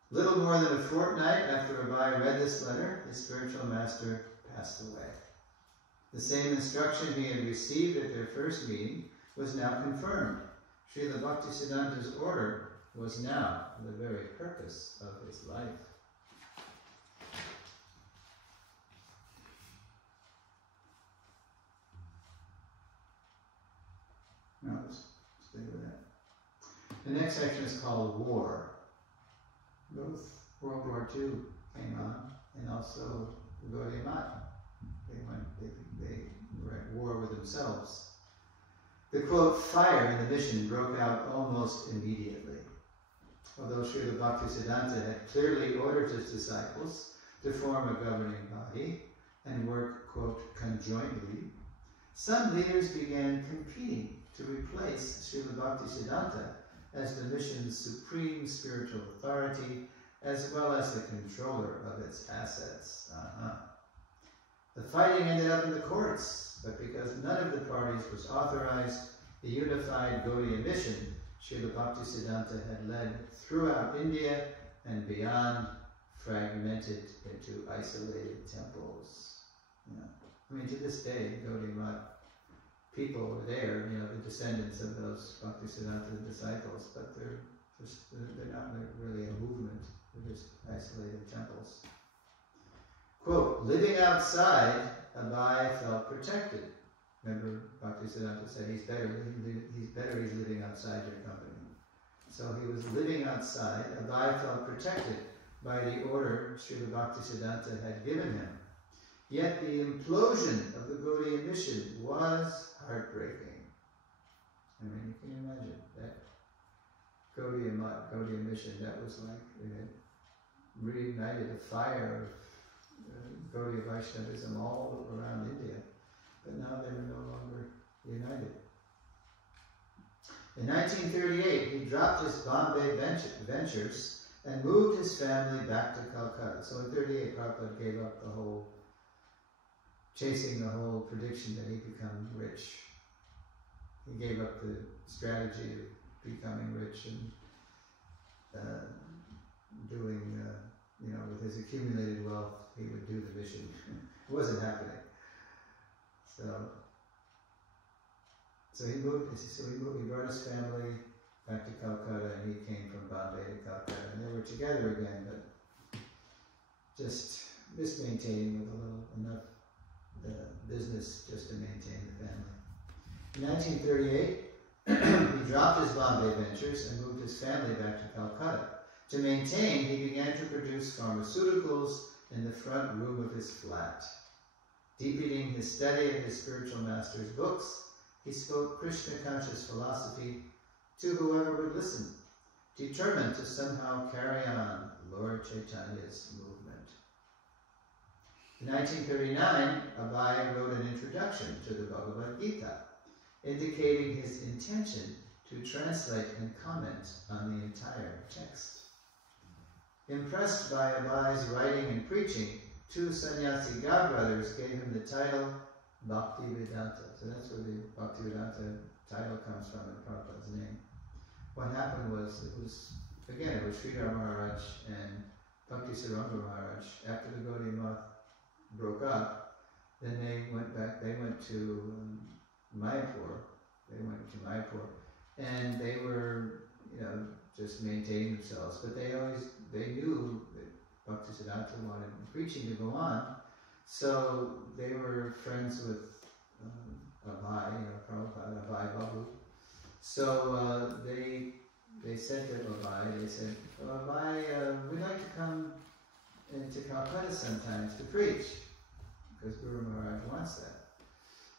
Little more than a fortnight after Abai read this letter, his spiritual master passed away. The same instruction he had received at their first meeting was now confirmed. Srila Bhaktisiddhanta's order was now the very purpose of his life. No, let's stay with that. The next section is called War. Both World War II came on, and also Gaudiya Math. They were at war with themselves. The quote, fire in the mission broke out almost immediately. Although Srila Bhaktisiddhanta had clearly ordered his disciples to form a governing body and work, quote, conjointly, some leaders began competing to replace Srila Bhaktisiddhanta as the mission's supreme spiritual authority, as well as the controller of its assets. The fighting ended up in the courts, but because none of the parties was authorized, the unified Gaudiya mission Srila Bhaktisiddhanta had led throughout India and beyond, fragmented into isolated temples. To this day, Gaudiya Math people were there, the descendants of those Bhaktisiddhanta disciples, but they're not really a movement. They're just isolated temples. Quote, living outside, Abai felt protected. Remember, Bhaktisiddhanta said he's better he's living outside your company. So he was living outside. Abai felt protected by the order Srila Bhaktisiddhanta had given him. Yet the implosion of the Gaudiya mission was heartbreaking. You can imagine that Gaudiya mission, that was like, it had reignited a fire of Gaudiya Vaishnavism all around India. But now they were no longer united. In 1938, he dropped his Bombay ventures and moved his family back to Calcutta. So in 1938, Prabhupada gave up chasing the whole prediction that he'd become rich. He gave up the strategy of becoming rich and doing, with his accumulated wealth, he would do the mission. It wasn't happening. So he brought his family back to Calcutta, and he came from Bombay to Calcutta, and they were together again, but just maintaining with enough business just to maintain the family. In 1938, he dropped his Bombay ventures and moved his family back to Calcutta. To maintain, he began to produce pharmaceuticals in the front room of his flat. Deepening his study of his spiritual master's books, he spoke Krishna-conscious philosophy to whoever would listen, determined to somehow carry on Lord Chaitanya's movement. In 1939, Abai wrote an introduction to the Bhagavad Gita, indicating his intention to translate and comment on the entire text. Impressed by Abai's writing and preaching, two sannyasi godbrothers gave him the title Bhaktivedanta. So that's where the Bhaktivedanta title comes from in Prabhupada's name. What happened was, it was Sridhar Maharaj and Bhakti Saranga Maharaj. After the Gaudiya Math broke up, then they went to Mayapur. And they were, just maintaining themselves. But they knew that Bhaktisiddhanta wanted preaching to go on, so they were friends with Abai, Prabhupada, Abai Babu. So they said to Abai, Abai, we'd like to come into Calcutta sometimes to preach, because Guru Maharaj wants that.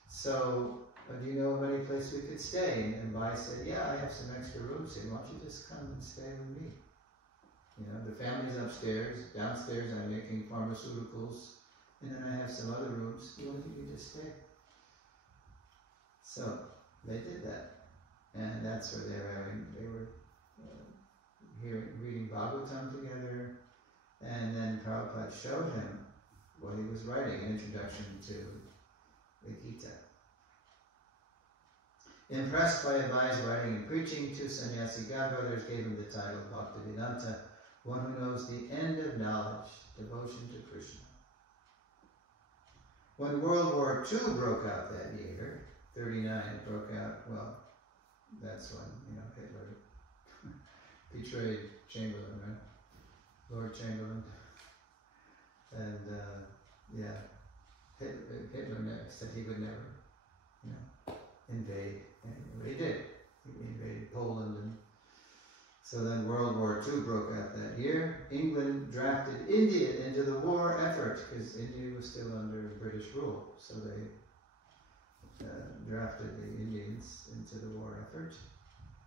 So do you know of any place we could stay? And Bai said, yeah, I have some extra rooms here. Why don't you just come and stay with me? You know, the family's upstairs. Downstairs I'm making pharmaceuticals. And then I have some other rooms. Why don't you just stay? So they did that. And that's where they were reading Bhagavatam together. And then Prabhupada showed him what he was writing, an introduction to the Gita. Impressed by Abhai's writing and preaching, two sannyasi godbrothers gave him the title Bhaktivedanta, one who knows the end of knowledge, devotion to Krishna. When World War II broke out that year, 39 broke out, well, that's when, Hitler betrayed Chamberlain, right? Lord Chamberlain. And, Hitler said he would never, invade. And he did. He invaded Poland. And so then World War II broke out that year. England drafted India into the war effort because India was still under British rule. So they drafted the Indians into the war effort.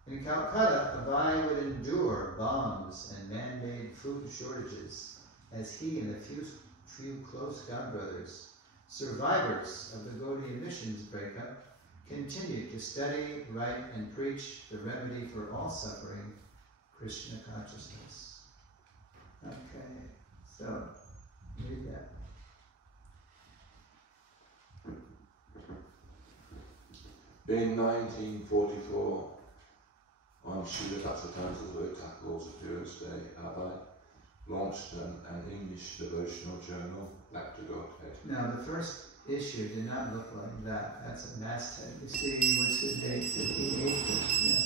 In Calcutta, Abhai would endure bombs and man-made food shortages as he and a few close godbrothers, survivors of the Gaudiya missions breakup, continued to study, write, and preach the remedy for all suffering, Krishna consciousness. Okay, so read that. In 1944, on Srila Bhaktisiddhanta's Takal's Appearance Day, Abhay launched an English devotional journal, Back to Godhead. Now, the first issue did not look like that. That's a masthead. You see, what's the date? 58? Yeah.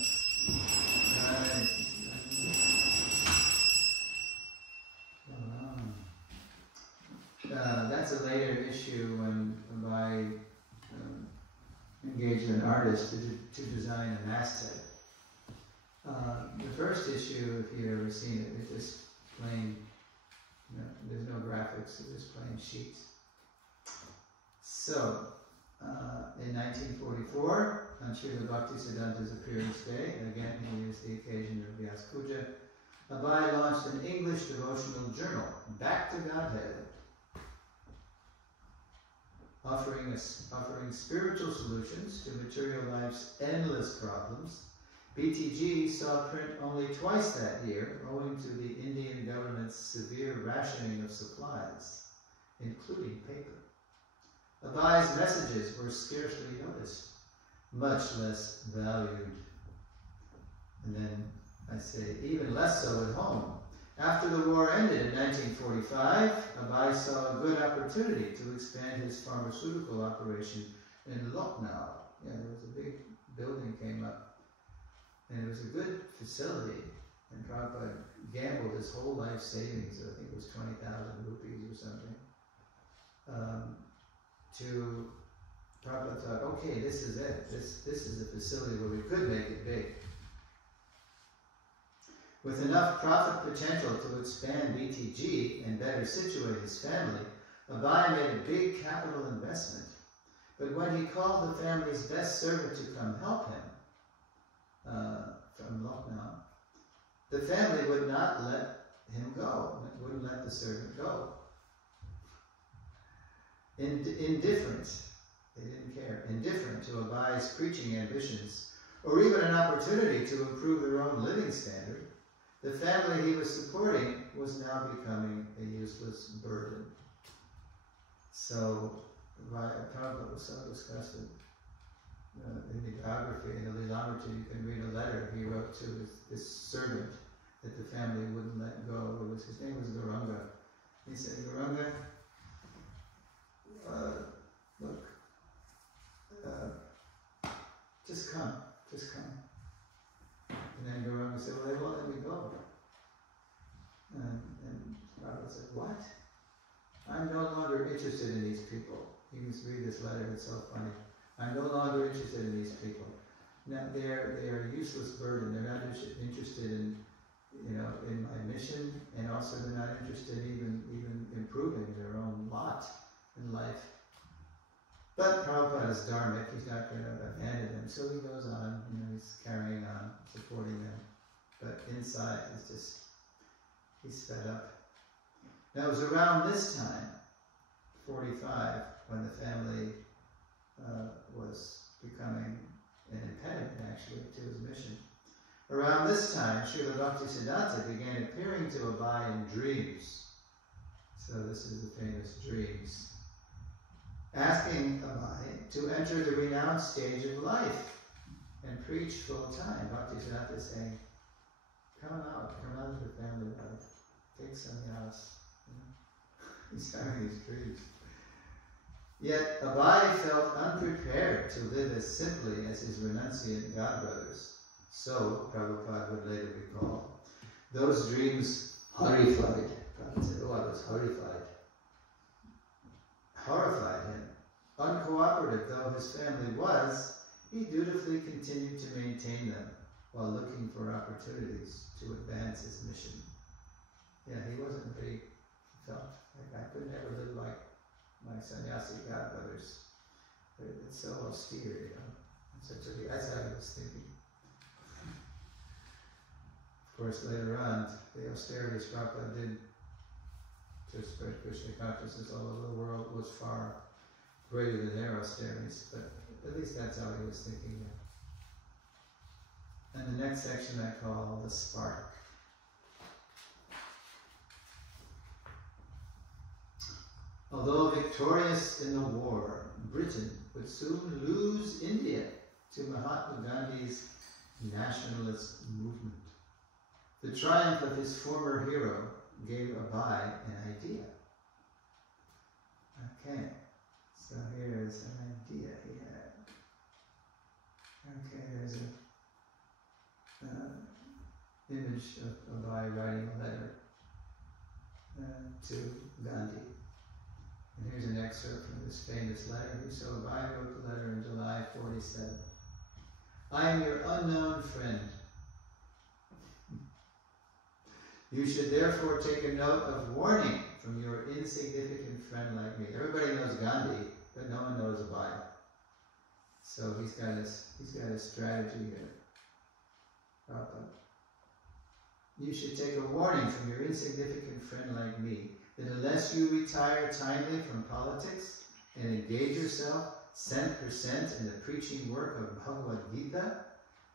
That's a later issue when I engaged an artist to design a masthead. The first issue, if you've ever seen it, it's just plain, there's no graphics, it's just plain sheets. So, in 1944, on Srila Bhaktisiddhanta's Appearance Day, and again he used the occasion of Vyas Puja, Abhay launched an English devotional journal, Back to Godhead, offering spiritual solutions to material life's endless problems. BTG saw print only twice that year, owing to the Indian government's severe rationing of supplies, including paper. Abhai's messages were scarcely noticed, much less valued. And then I say, even less so at home. After the war ended in 1945, Abhai saw a good opportunity to expand his pharmaceutical operation in Lucknow. Yeah, there was a big building came up, and it was a good facility. And Prabhupada gambled his whole life savings, I think it was 20,000 rupees or something, Prabhupada thought, okay, this is it. This is a facility where we could make it big. With enough profit potential to expand BTG and better situate his family, Abhai made a big capital investment. But when he called the family's best servant to come help him from Lucknow, the family would not let him go, wouldn't let the servant go. Indifferent, they didn't care, indifferent to Abhai's preaching ambitions, or even an opportunity to improve their own living standard, the family he was supporting was now becoming a useless burden. So, Prabhupada was so disgusted. In the biography, in the Lilamrita, you can read a letter he wrote to this servant that the family wouldn't let go. His name was Gauranga. He said, Gauranga, look, just come. And then Gauranga said, well, they won't let me go. And Prabhupada said, what? I'm no longer interested in these people. You can read this letter, it's so funny. I'm no longer interested in these people. Now, they are a useless burden. They're not interested in, in my mission, and also they're not interested even improving their own lot in life. But Prabhupada is dharmic. He's not going to And so he goes on, he's carrying on, supporting them. But inside, he's fed up. Now it was around this time, 45, when the family was becoming an impediment, actually, to his mission. Around this time, Srila Bhaktisiddhanta began appearing to Abai in dreams. So this is the famous dreams. Asking Abai to enter the renowned stage of life and preach full time. Bhaktisiddhanta is saying, come out of the family life, take sannyas. He's having these dreams. Yet Abai felt unprepared to live as simply as his renunciant godbrothers. So, Prabhupada would later recall, those dreams horrified. Prabhupada said, I was horrified him. Uncooperative though his family was, he dutifully continued to maintain them while looking for opportunities to advance his mission. Yeah, he wasn't very, he felt like I could never live like my sannyasi godbrothers. It's so austere, That's how he was thinking. Of course, later on, the austerities Prabhupada did to spread Krishna consciousness all over the world was far greater than their austerities, but at least that's how he was thinking. And the next section I call the spark. Although victorious in the war, Britain would soon lose India to Mahatma Gandhi's nationalist movement. The triumph of his former hero gave Abai an idea. Okay, so here's an idea he had. Okay, there's an image of Abai writing a letter to Gandhi. And here's an excerpt from this famous letter. So Abai wrote the letter in July 47. I am your unknown friend. You should therefore take a note of warning from your insignificant friend like me. Everybody knows Gandhi, but no one knows Abai. So he's got a strategy here. You should take a warning from your insignificant friend like me, that unless you retire timely from politics and engage yourself cent per cent in the preaching work of Bhagavad Gita,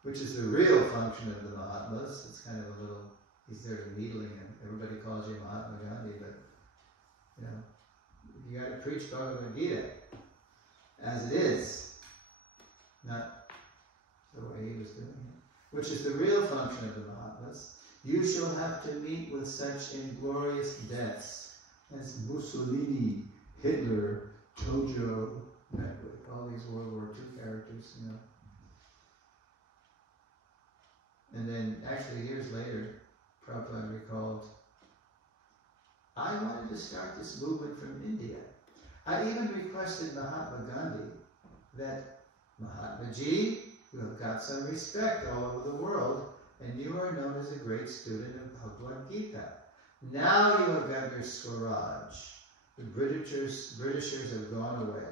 which is the real function of the Mahatmas, it's kind of a little, he's there needling him. Everybody calls you Mahatma Gandhi, but you got to preach Bhagavad Gita as it is, not the way he was doing it, which is the real function of the Mahatmas. You shall have to meet with such inglorious deaths as Mussolini, Hitler, Tojo, all these World War II characters, And then, actually, years later, Prabhupada recalled, I wanted to start this movement from India. I even requested Mahatma Gandhi that, Mahatma Ji, you have got some respect all over the world, and you are known as a great student of Bhagavad Gita. Now you have got your Swaraj. The Britishers have gone away.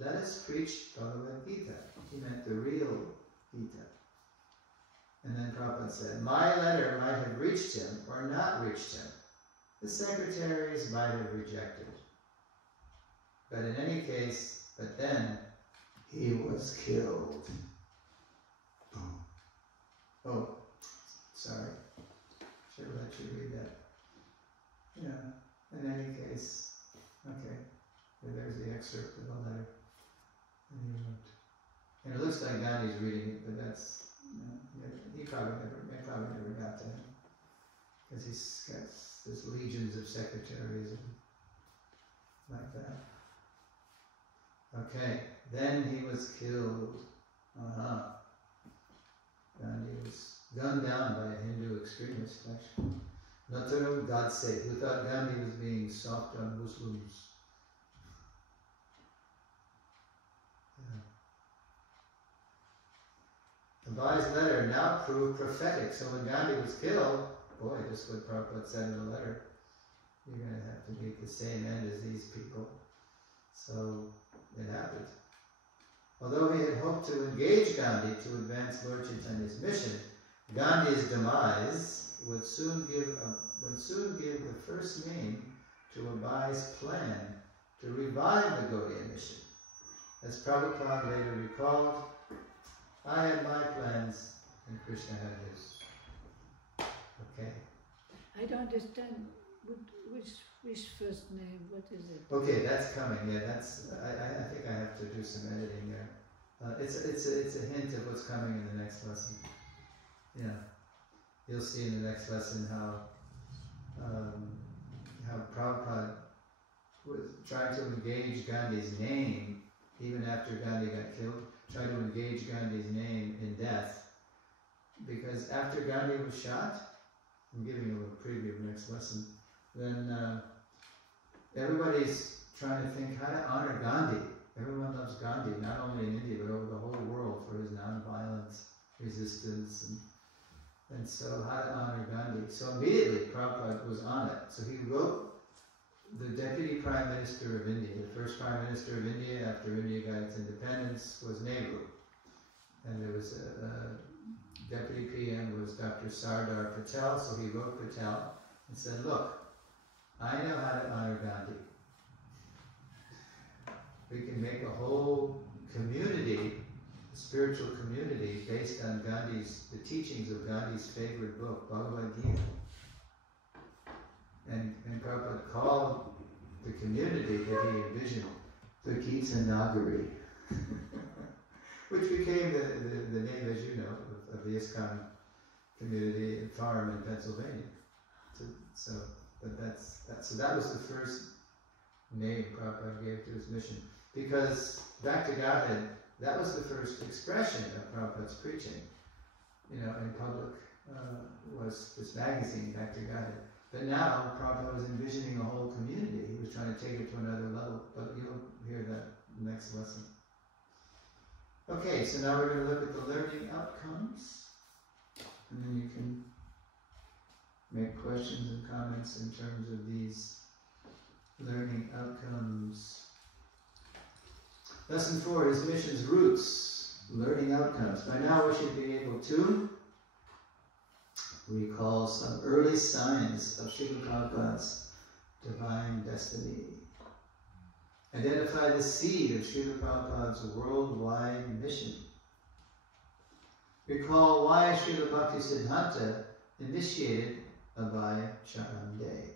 Let us preach Bhagavad Gita. He meant the real Gita. And then Prabhupada said, my letter might have reached him or not reached him. The secretaries might have rejected. But in any case, but then he was killed. Oh, sorry. Should have let you read that. In any case, okay. There's the excerpt of the letter. And it looks like Gandhi's reading it, but that's, he probably never got to him. Because he's got this legions of secretaries and like that. Okay, then he was killed. Gandhi was gunned down by a Hindu extremist, actually. Natharam Godse, who thought Gandhi was being soft on Muslims. Abai's letter now proved prophetic. So when Gandhi was killed, boy, just what Prabhupada said in the letter, you're going to have to meet the same end as these people. So it happened. Although he had hoped to engage Gandhi to advance Lord Chaitanya's mission, Gandhi's demise would soon give the first name to Abai's plan to revive the Gaudiya mission. As Prabhupada later recalled, I had my plans and Krishna had his. Okay. I don't understand which first name, what is it? Okay, that's coming. Yeah, that's. I think I have to do some editing there. It's a hint of what's coming in the next lesson. Yeah, you'll see in the next lesson how Prabhupada was trying to engage Gandhi's name even after Gandhi got killed. Tried to engage Gandhi's name in death because after Gandhi was shot, I'm giving you a little preview of the next lesson. Then everybody's trying to think how to honor Gandhi. Everyone loves Gandhi, not only in India but over the whole world for his non-violence, resistance, and so how to honor Gandhi. So immediately Prabhupada was on it. So he wrote the Deputy Prime Minister of India. The first Prime Minister of India after India got its independence was Nehru. And there was a Deputy PM was Dr. Sardar Patel, so he wrote Patel and said, look, I know how to honor Gandhi. We can make a whole community, a spiritual community, based on the teachings of Gandhi's favorite book, Bhagavad Gita. And Prabhupada called the community that he envisioned the Gita Nagari, which became the name, as you know, of the ISKCON community and farm in Pennsylvania. So that was the first name Prabhupada gave to his mission. Because back to Godhead, that was the first expression of Prabhupada's preaching. In public was this magazine, Back to Godhead. But now Prabhupada was envisioning a whole community. He was trying to take it to another level. But you'll hear that next lesson. Okay, so now we're going to look at the learning outcomes. And then you can make questions and comments in terms of these learning outcomes. Lesson 4 is mission's roots, learning outcomes. By now we should be able to recall some early signs of Srila Prabhupada's divine destiny. Identify the seed of Srila Prabhupada's worldwide mission. Recall why Srila Bhaktisiddhanta initiated Abhay Charan Day.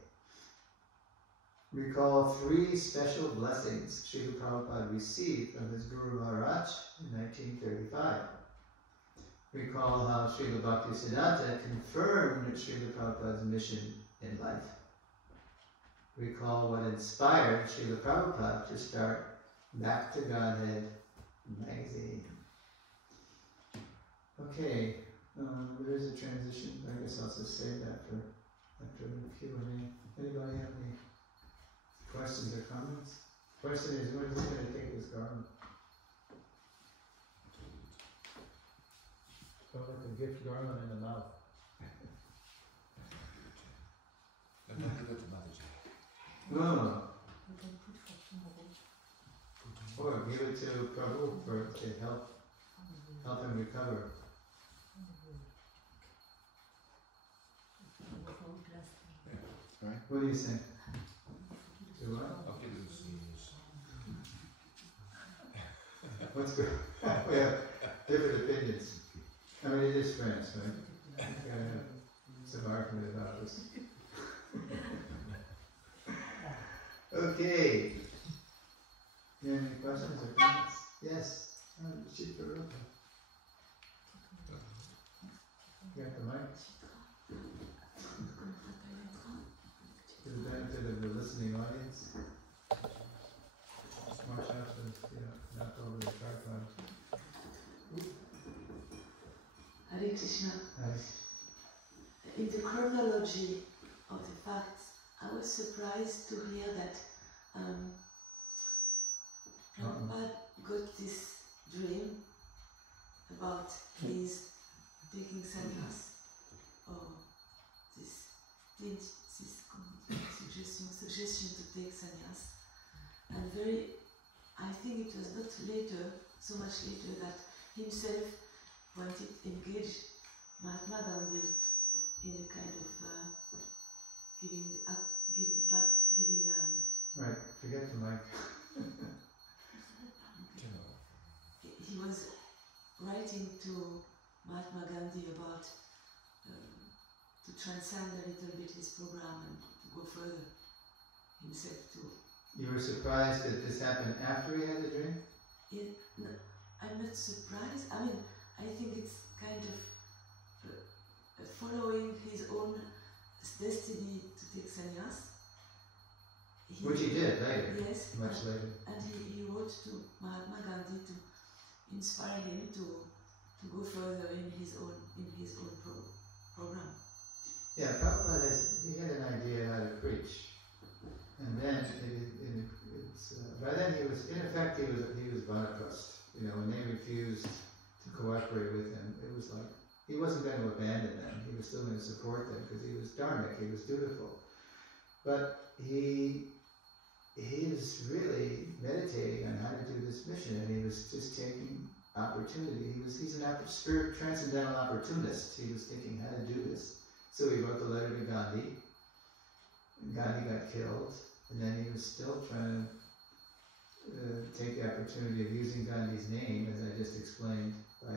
Recall 3 special blessings Srila Prabhupada received from his Guru Maharaj in 1935. Recall how Srila Bhaktisiddhanta confirmed Srila Prabhupada's mission in life. Recall what inspired Srila Prabhupada to start Back to Godhead magazine. Okay, there is a transition. I guess I'll just save that for after the Q&A. Anybody have any questions or comments? Question is, when is he going to take this garment? Go like a gift garland in the mouth. No. Or give it to Prabhu to help him recover. Right? What do you think? Do what? I'll give it to seniors. What's good? We have different opinions. I mean, it is France, right? We gotta have some argument about this. Okay. You have any questions or comments? Yes. Chitta. You got the mic? For the benefit of the listening audience. Watch out for, not over the tripod. Hare Krishna. Nice. In the chronology of the facts, I was surprised to hear that Prabhupada got this dream about his taking sannyas, or this suggestion to take sannyas, and I think it was not later so much later that himself wanted to engage Mahatma Gandhi in a kind of giving up, giving back, giving. Right, forget the mic. He was writing to Mahatma Gandhi about to transcend a little bit his program and to go further himself too. You were surprised that this happened after he had the dream? No, I'm not surprised. I mean, I think it's kind of following his own destiny to take sannyas. Which he did later. Yes. Much later. And he wrote to Mahatma Gandhi to inspire him to go further in his own program. Yeah, Prabhupada he had an idea how to preach, and then by then he was in effect he was Vanaprastha. You know, when they refused to cooperate with him, it was like he wasn't going to abandon them. He was still going to support them because he was dharmic, he was dutiful. But he was really meditating on how to do this mission, and he was just taking opportunity. He's an spirit transcendental opportunist. He was thinking how to do this. So he wrote the letter to Gandhi, and Gandhi got killed, and then he was still trying to take the opportunity of using Gandhi's name, as I just explained, by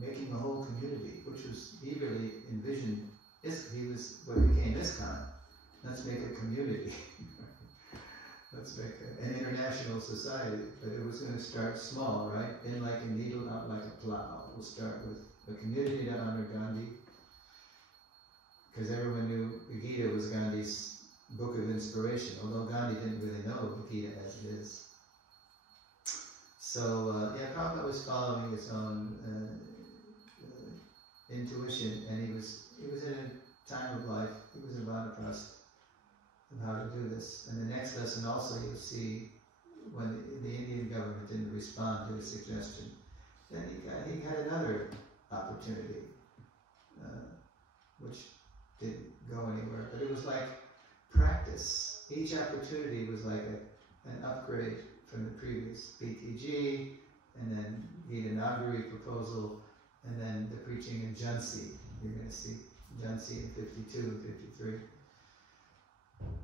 making a whole community, which was, he really envisioned, he was what became ISKCON. Let's make a community. Let's make an international society. But it was going to start small, right? In like a needle, out like a plow. We'll start with a community to honor Gandhi, because everyone knew the Gita was Gandhi's book of inspiration, although Gandhi didn't really know the Gita as it is. So, yeah, Prabhupada was following his own intuition, and he was in a time of life, he was a Vanaprastha, of how to do this. And the next lesson also you'll see, when the Indian government didn't respond to his suggestion, then he had another opportunity, which didn't go anywhere, but it was like practice. Each opportunity was like an upgrade from the previous BTG, and then Gita Nagari proposal, and then the preaching in Jhansi. You're going to see Jhansi in 52 and 53.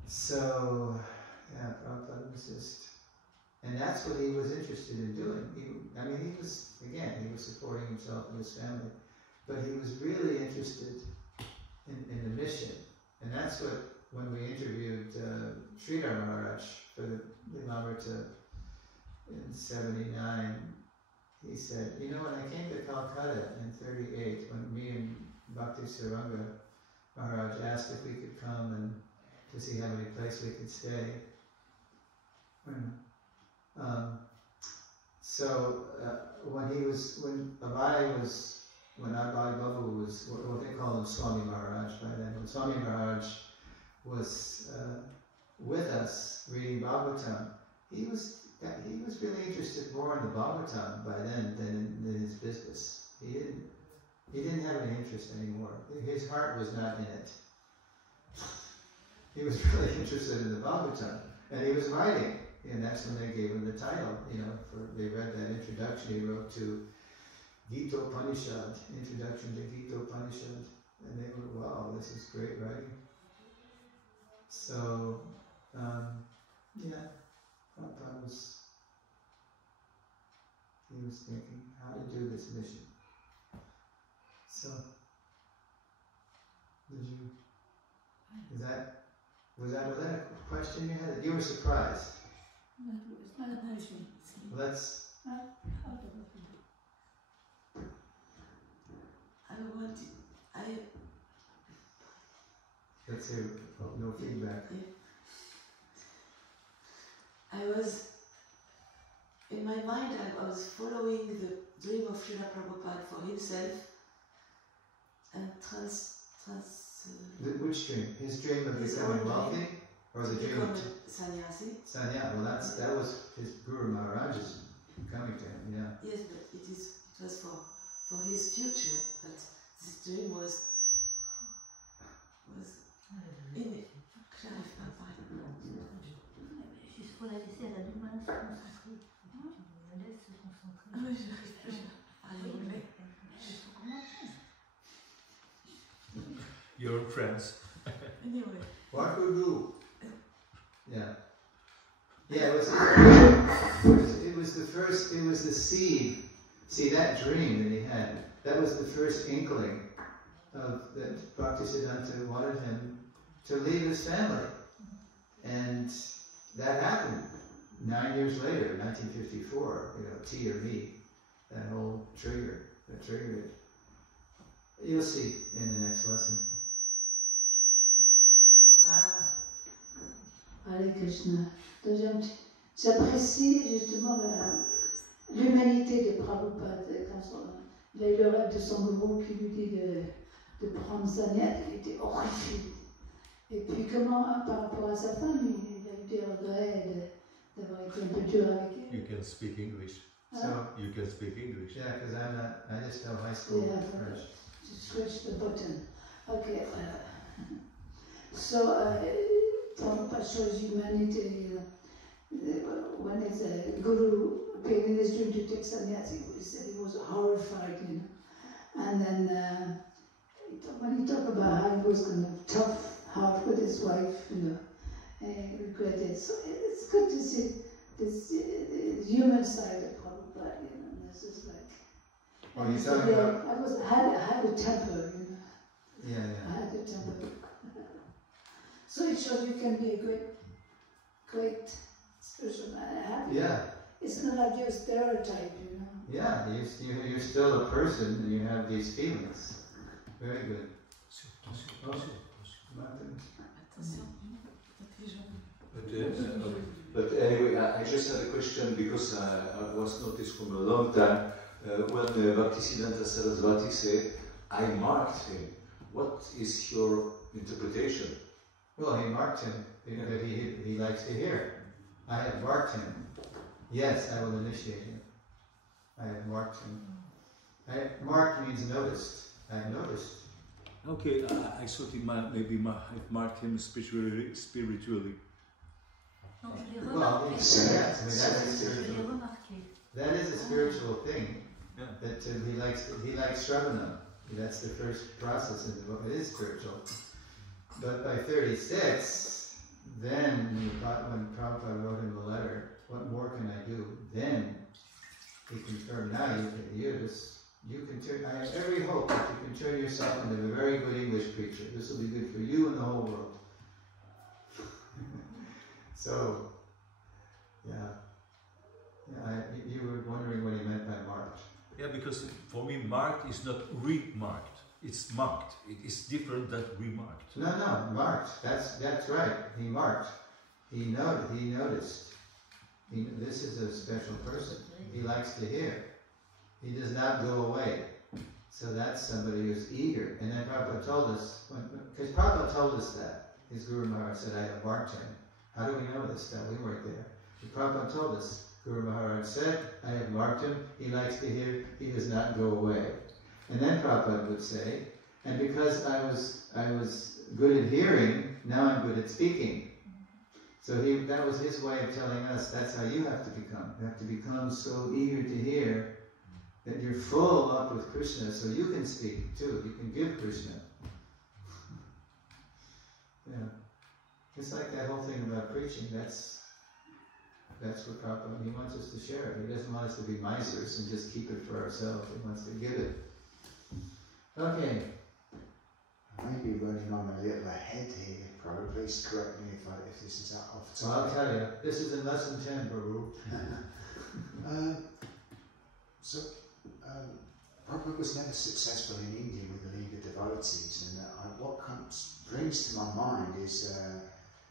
So, yeah, Prabhupada was just, and that's what he was interested in doing. He was supporting himself and his family, but he was really interested in the mission. And that's what, when we interviewed Srila Maharaj for the Limamrita in 79, he said, you know, when I came to Calcutta in 38, when me and Bhakti Saranga Maharaj asked if we could come and to see how many places we could stay. When Abhay Babu was, what they call him Swami Maharaj by then, when Swami Maharaj was with us reading Bhagavatam, he was really interested more in the Bhagavatam by then than in his business. He didn't have any interest anymore. His heart was not in it. He was really interested in the Bhagavatam, and he was writing, and that's when they gave him the title. They read that introduction he wrote to Gita-Upanishad, Introduction to Gita-Upanishad, and they were, wow, this is great writing. So, Prabhupada was thinking how to do this mission. So, was that a question you had? You were surprised. No, it's not a question. Let's. Let's hear. No feedback. I was, in my mind, I was following the dream of Srila Prabhupada for himself and which dream? His dream of becoming wealthy, or the dream of sannyasi? Sannyasi. Well, that was his Guru Maharaj's coming to him. Yeah. Yes, but it was for his future. But this dream was in it. Juste pour la laisser, elle a du mal à se concentrer. Je la laisse se concentrer. your friends. Anyway. What would do? Yeah. Yeah, it was the first, it was the seed. See, that dream that he had, that was the first inkling of that Bhaktisiddhanta wanted him to leave his family. And that happened 9 years later, 1954, T or me, that whole trigger, that triggered it. You'll see in the next lesson. Hare Krishna. J'apprécie justement l'humanité de Prabhupada. Il a eu le rêve de son gourou qui lui dit de prendre sannyas, il était horrifié. Et puis comment, par rapport à sa femme, il a eu des regrets d'avoir été un peu dur avec elle. You can speak English. So, you can speak English. Yeah, because I just know high school French. Just switch the button. Okay. So, Prabhupada shows humanity. When his guru appeared in his dream to take sannyas, he said he was horrified, And then when he talked about how he was kind of tough heart with his wife, and he regretted. So it's good to see this the human side of Prabhupada, This is like. Oh, you're talking about? I had a temper, Yeah. I had a temper. So it shows you can be a great spiritual man. Yeah. It's not like you're a stereotype, Yeah, you're still a person and you have these feelings. Very good. But anyway, I just had a question because I was noticed from a long time when Bhaktisiddhanta Sarasvati said, I marked him. What is your interpretation? Well, he marked him, but he likes to hear. I have marked him. Yes, I will initiate him. I have marked him. Marked means noticed. I have noticed. Okay, I thought he maybe marked him spiritually. Well, yes, that is a spiritual thing. Yeah. That he likes Shravana. That's the first process in the book. It is spiritual. But by 36, then when Prabhupada wrote him a letter, what more can I do? Then he confirmed, now you can turn, I have every hope that you can turn yourself into a very good English preacher. This will be good for you and the whole world. So, you were wondering what he meant by marked. Yeah, because for me, marked is not remarked. It's marked. It is different than remarked. No, marked. That's right. He marked. He noticed. This is a special person. He likes to hear. He does not go away. So that's somebody who's eager. And then Prabhupada told us, because Prabhupada told us that. His Guru Maharaj said, I have marked him. How do we know this? That we weren't there. But Prabhupada told us, Guru Maharaj said, I have marked him. He likes to hear. He does not go away. And then Prabhupada would say, and because I was good at hearing, now I'm good at speaking. So that was his way of telling us, that's how you have to become. You have to become so eager to hear that you're full up with Krishna, so you can speak too. You can give Krishna. It's like that whole thing about preaching. That's what Prabhupada, he wants us to share it. He doesn't want us to be misers and just keep it for ourselves. He wants to give it. Okay. I may be running on a little ahead here, Prabhu. Please correct me if this is off So I'll tell you, this is in lesson 10, Prabhu. Prabhupada was never successful in India with the League of Devotees, and what brings to my mind is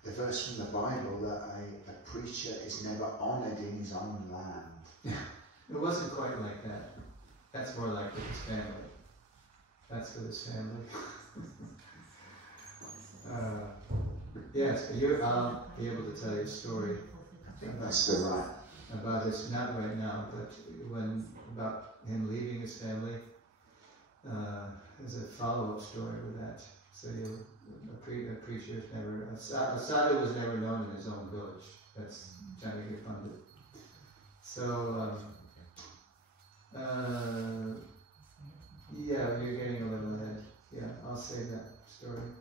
the verse from the Bible that a preacher is never honoured in his own land. It wasn't quite like that. That's more like with his family. That's for his family. Yes, I'll be able to tell you a story. That's the right. About his, not right now, but about him leaving his family. There's a follow-up story with that. So a preacher is never, a sadhu was never known in his own village. That's Janaki Pandit. So, yeah, you're getting a little ahead. Yeah, I'll save that story.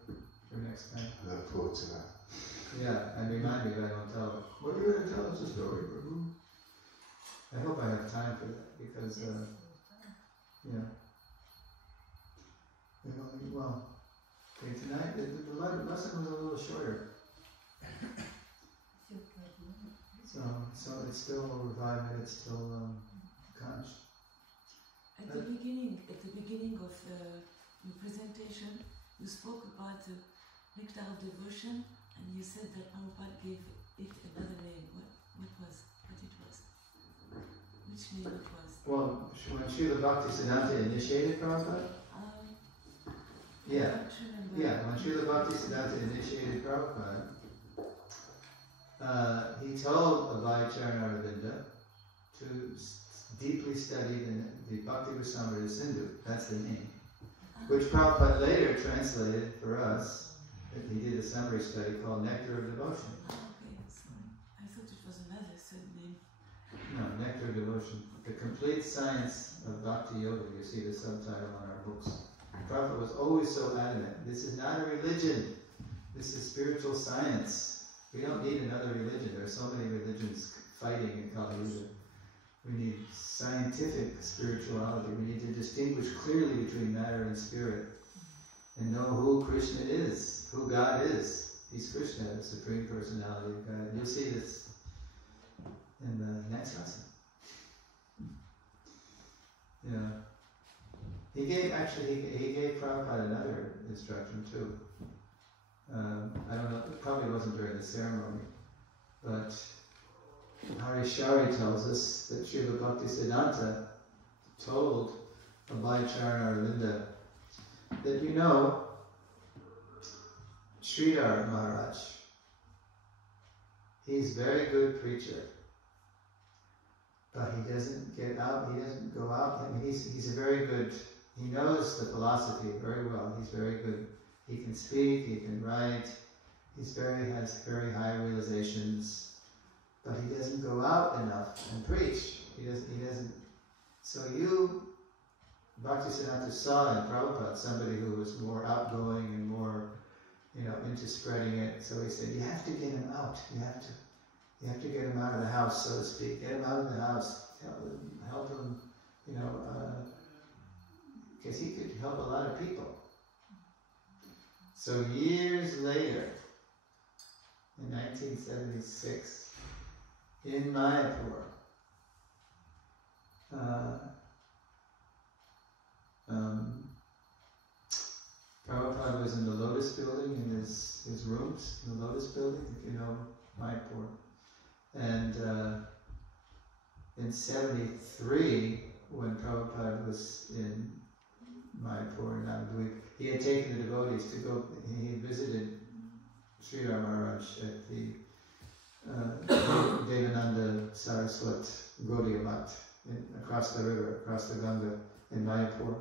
was, yeah. Well, okay, tonight the lesson was a little shorter. So it's still 5 minutes till Kanch. At the beginning of your presentation, you spoke about the nectar of devotion, and you said that Prabhupada gave it another name. What it was? Which name it was? Well, when Srila Bhaktisiddhanta initiated Prabhupada, when Srila Bhaktisiddhanta initiated Prabhupada, he told Abhay Charanaravinda to deeply study the Bhakti Rasamrita Sindhu. That's the name. Which Prabhupada later translated for us. He did a summary study called Nectar of Devotion. Okay, sorry. I thought it was another name. No, Nectar of Devotion. The Complete Science of Bhakti Yoga. You see the subtitle on our books. Prabhupada was always so adamant. This is not a religion. This is spiritual science. We don't need another religion. There are so many religions fighting in Kali Yuga. We need scientific spirituality. We need to distinguish clearly between matter and spirit and know who Krishna is, who God is. He's Krishna, the Supreme Personality of God. You'll see this in the next lesson. Yeah. He gave Prabhupada another instruction too. I don't know, it probably wasn't during the ceremony, but Harishari tells us that Srila Bhaktisiddhanta told Abhay Charanaravinda that, Sridhar Maharaj, he's a very good preacher, but he doesn't get out, he doesn't go out. I mean, he's a very good, he knows the philosophy very well, he's very good. He can speak, he can write, has very high realizations, but he doesn't go out enough and preach. He doesn't. So Bhaktisiddhanta saw in Prabhupada somebody who was more outgoing and more, into spreading it. So he said, you have to get him out. You have to get him out of the house, so to speak. Get him out of the house. Help him, because he could help a lot of people. So years later, in 1976, in Mayapur, Prabhupada was in the Lotus building, in his rooms, in the Lotus building, if you know Mayapur. And in 73, when Prabhupada was in Mayapur and Navadvip, he had taken the devotees to go, he had visited Sridhar Maharaj at the Devananda Saraswat Gaudiya Math across the river, across the Ganga in Mayapur.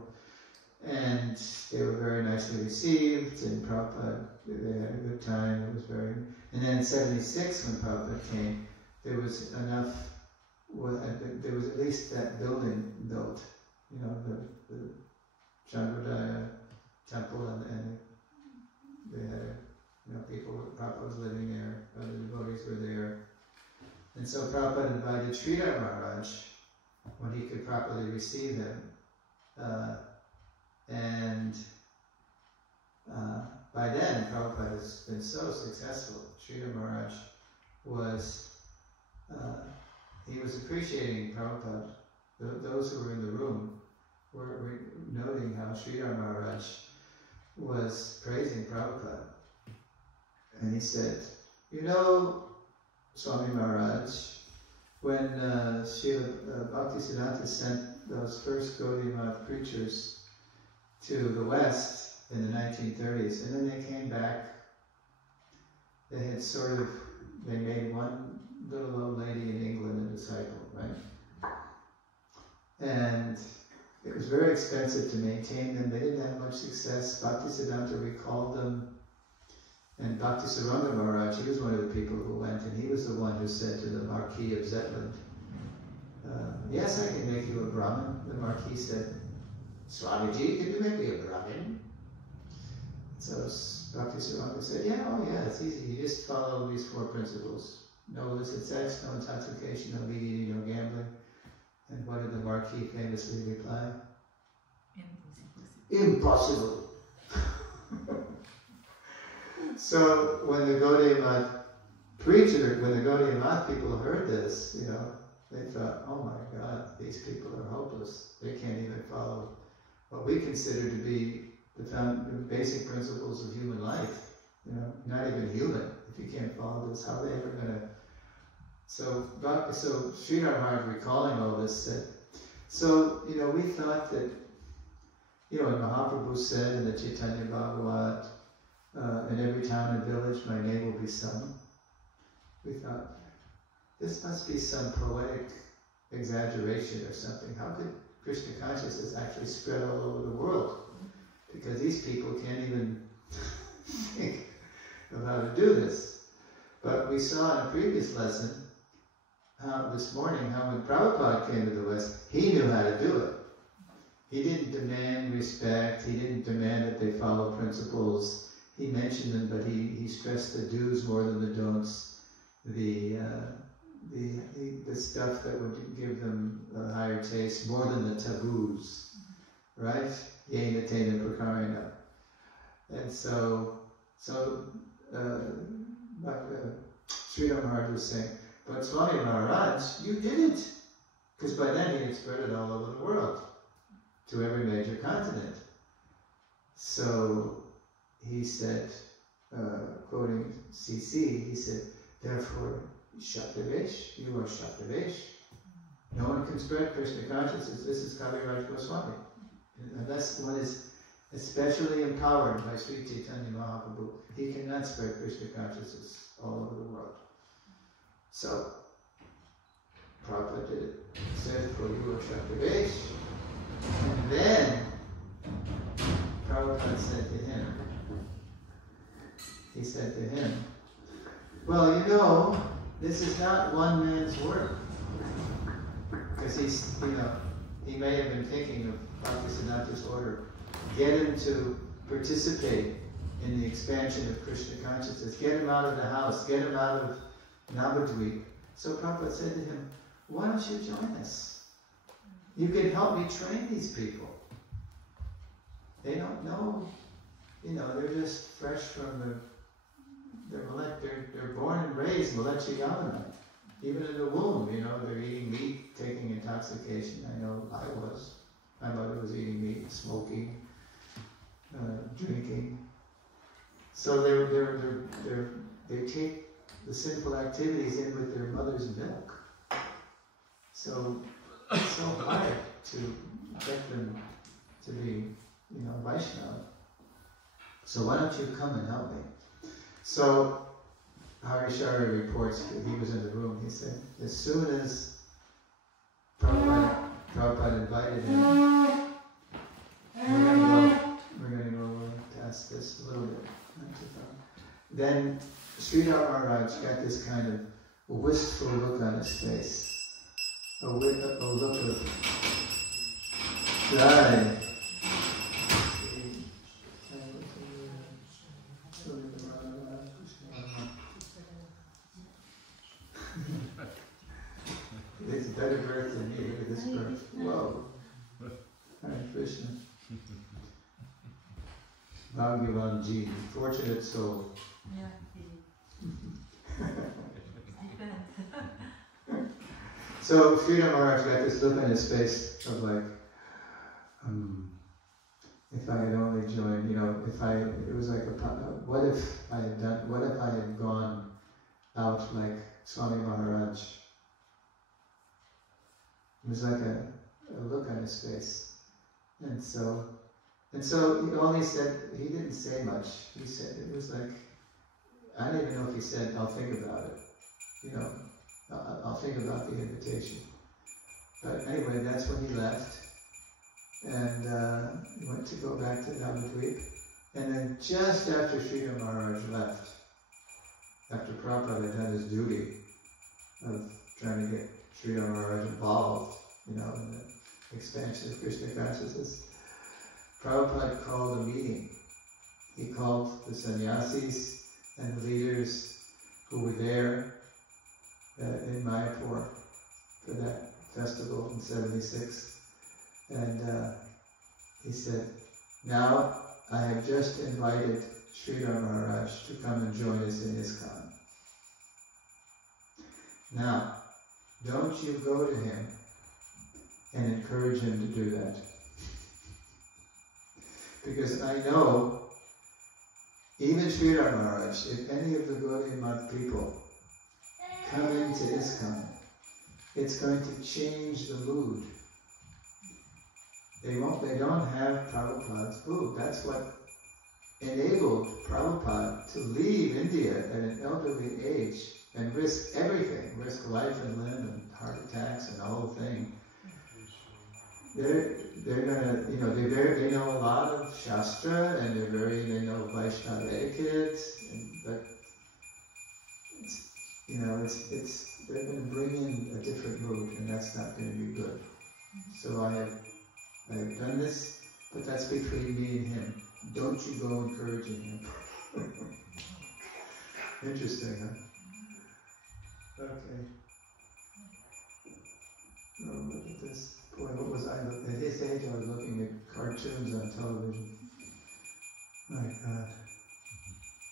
And they were very nicely received, and Prabhupada, they had a good time, it was very... And then in 76, when Prabhupada came, there was enough, there was at least that building built, the Chandrodaya temple, and they had, people, Prabhupada was living there, other devotees were there. And so Prabhupada invited Sridhar Maharaj, when he could properly receive him, and by then Prabhupada has been so successful. Sridhar Maharaj was, he was appreciating Prabhupada. Those who were in the room were noting how Sridhar Maharaj was praising Prabhupada. And he said, Swami Maharaj, when Srila Bhaktisiddhanta sent those first Gaudiya Math preachers to the West in the 1930s, and then they came back, they had they made one little old lady in England a disciple, right? And it was very expensive to maintain them. They didn't have much success. Bhaktisiddhanta recalled them. And Bhaktisaranga Maharaj, he was one of the people who went, and he was the one who said to the Marquis of Zetland, yes, I can make you a Brahmin. The Marquis said, Swamiji, can you make me a Brahmin? So Bhaktisaranga said, yeah, it's easy. You just follow these 4 principles. No illicit sex, no intoxication, no meat eating, no gambling. And what did the Marquis famously reply? Impossible. So when the Gaudiya Math preacher, when the Gaudiya Math people heard this, you know, they thought, oh my God, these people are hopeless. They can't even follow what we consider to be the basic principles of human life. You know, not even human. If you can't follow this, how are they ever going to? So Srila Maharaj, recalling all this, said, so, you know, we thought that, you know, and Mahaprabhu said in the Chaitanya Bhagavat, in every town and village my name will be sung. We thought, this must be some poetic exaggeration or something. How could Krishna consciousness actually spread all over the world? Because these people can't even think of how to do this. But we saw in a previous lesson, this morning, how when Prabhupada came to the West, he knew how to do it. He didn't demand respect, he didn't demand that they follow principles. He mentioned them, but he stressed the do's more than the don'ts, the stuff that would give them a higher taste more than the taboos, right? Yena tena prakarana. And so Srila Maharaj was saying, but Swami Maharaj, you didn't, because by then he had spread it all over the world, to every major continent. So he said, quoting CC, he said, therefore, Shaktavesh, you are Shaktavesh. No one can spread Krishna consciousness. This is Kaviraj Goswami. Unless one is especially empowered by Sri Chaitanya Mahaprabhu, he cannot spread Krishna consciousness all over the world. So, Prabhupada did it. Said, for you are Shaktavesh. And then, Prabhupada said to him, he said to him, well, you know, this is not one man's work. Because he's, you know, he may have been thinking of Bhaktisiddhanta's order. Get him to participate in the expansion of Krishna consciousness. Get him out of the house. Get him out of Navadvip. So Prabhupada said to him, why don't you join us? You can help me train these people. They don't know, you know, they're just fresh from they're born and raised Malecha Yamana. Even in the womb, you know, they're eating meat, taking intoxication. I know I was. My mother was eating meat, smoking, drinking. So they take the sinful activities in with their mother's milk. So it's so hard to get them to be, you know, Vaishnava. So why don't you come and help me? So Harishara reports that he was in the room. He said, as soon as Prabhupada invited him, we're going to go past this a little bit, not too far. Then Srila Maharaj got this kind of wistful look on his face, a look of pride. It's a better birth than me. Look at this birth. Whoa. Hare Krishna. Bhagavan Ji, fortunate soul. So Srila Maharaj got this look on his face of like, if I had only joined, you know, it was like what if I had gone out like Swami Maharaj? It was like a look on his face. And so he didn't say much. He said, it was like, I don't even know if he said, I'll think about it. You know, I'll think about the invitation. But anyway, that's when he left. And he went to go back to Navadvip. And then just after Srila Maharaj left, after Prabhupada had done his duty of trying to get Srila Maharaj involved, you know, in the expansion of Krishna consciousness, Prabhupada called a meeting. He called the sannyasis and the leaders who were there in Mayapur festival in '76, and he said, "Now I have just invited Srila Maharaj to come and join us in ISKCON. Now, don't you go to him and encourage him to do that. Because I know, even Srila Maharaj, if any of the Gaudiya Math people come into ISKCON, it's going to change the mood. They don't have Prabhupada's mood. That's what enabled Prabhupada to leave India at an elderly age and risk everything, risk life and limb and heart attacks and the whole thing. They're gonna, they know a lot of Shastra and they know Vaishnava etiquette, but they're gonna bring in a different mood, and that's not gonna be good. So I have done this, but that's between me and him. Don't you go encouraging him. Interesting, huh? Okay. Oh, look at this. Boy, what was I looking at his age? I was looking at cartoons on television. My God.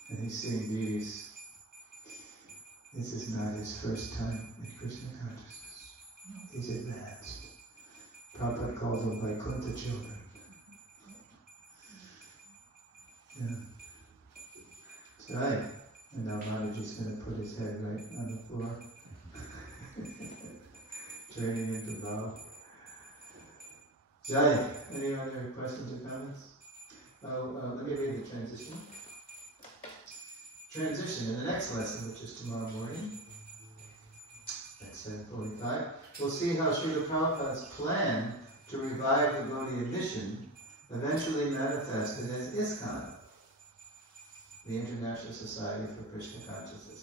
And he's seeing these. This is not his first time in Krishna consciousness. He's advanced. Prabhupada calls them Vaikuntha children. Yeah. That's right. And now Mataji's going to put his head right on the floor. Turning into bow. Jai, any other questions or comments? Let me read the transition. Transition in the next lesson, which is tomorrow morning, at 7:45, we'll see how Srila Prabhupada's plan to revive the Gaudiya mission eventually manifested as ISKCON, the International Society for Krishna Consciousness.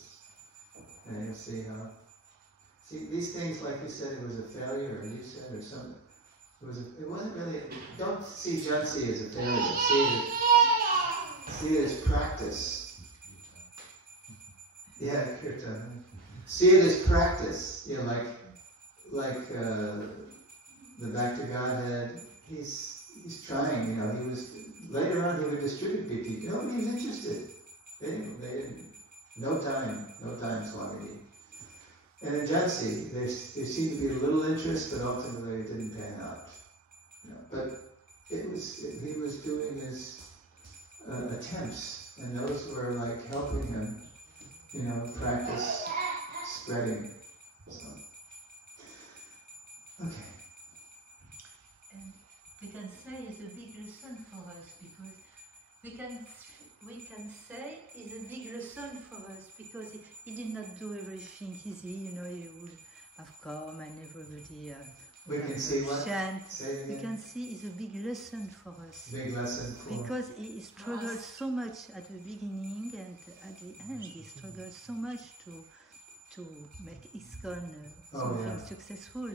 And you'll see how. See, these things, like you said, it was a failure, or you said, or something. It wasn't really. Don't see Jansi as a failure. See it as practice. Yeah, kirtan. See it as practice. Like the Back to Godhead. He's trying. He was later on. He would distribute BP. Nobody's interested. They didn't. No time, Swamiji. And in Jansi, there seemed to be a little interest, but ultimately it didn't pan out. But he was doing his attempts, and those were like helping him, practice spreading. So, okay. And we can say it's a big lesson for us because we can say it's a big lesson for us because he did not do everything easy. He would have come and everybody. We can see what? Chant. Say it again. We can see it's a big lesson for us. Big lesson for because he struggled so much at the beginning and at the end. He struggled so much to make ISKCON something successful.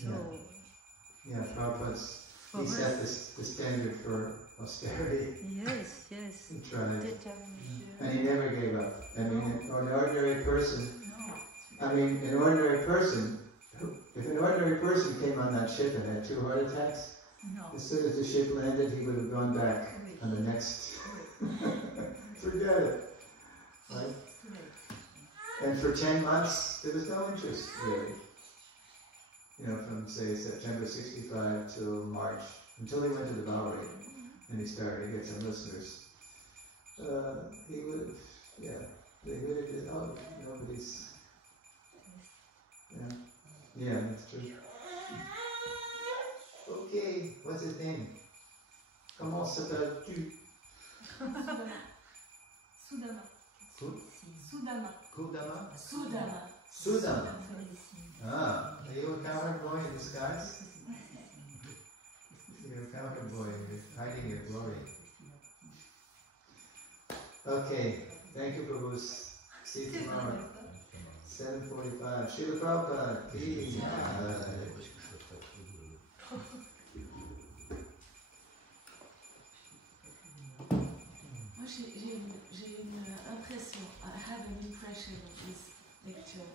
So yeah, Prabhupada's he set the standard for austerity. Yes. He tried, and he never gave up. I mean, an ordinary person. If an ordinary person came on that ship and had 2 heart attacks, as soon as the ship landed, he would have gone back on the next. Forget it. Right? And for 10 months, there was no interest, really. From, say, September 65 till March, until he went to the Bowery, and he started to get some listeners. He would have, they would have been, nobody's, yeah, that's true. Okay, what's his name? Comment s'appelle-tu? Sudama. Sudama? Sudama. Sudama. Ah, are you a cowherd boy in disguise? You're a cowherd boy, you're hiding your glory. Okay, thank you, Prabhu. See you tomorrow. 7:45. Srila Prabhupada. J'ai une impression, I have an impression of this lecture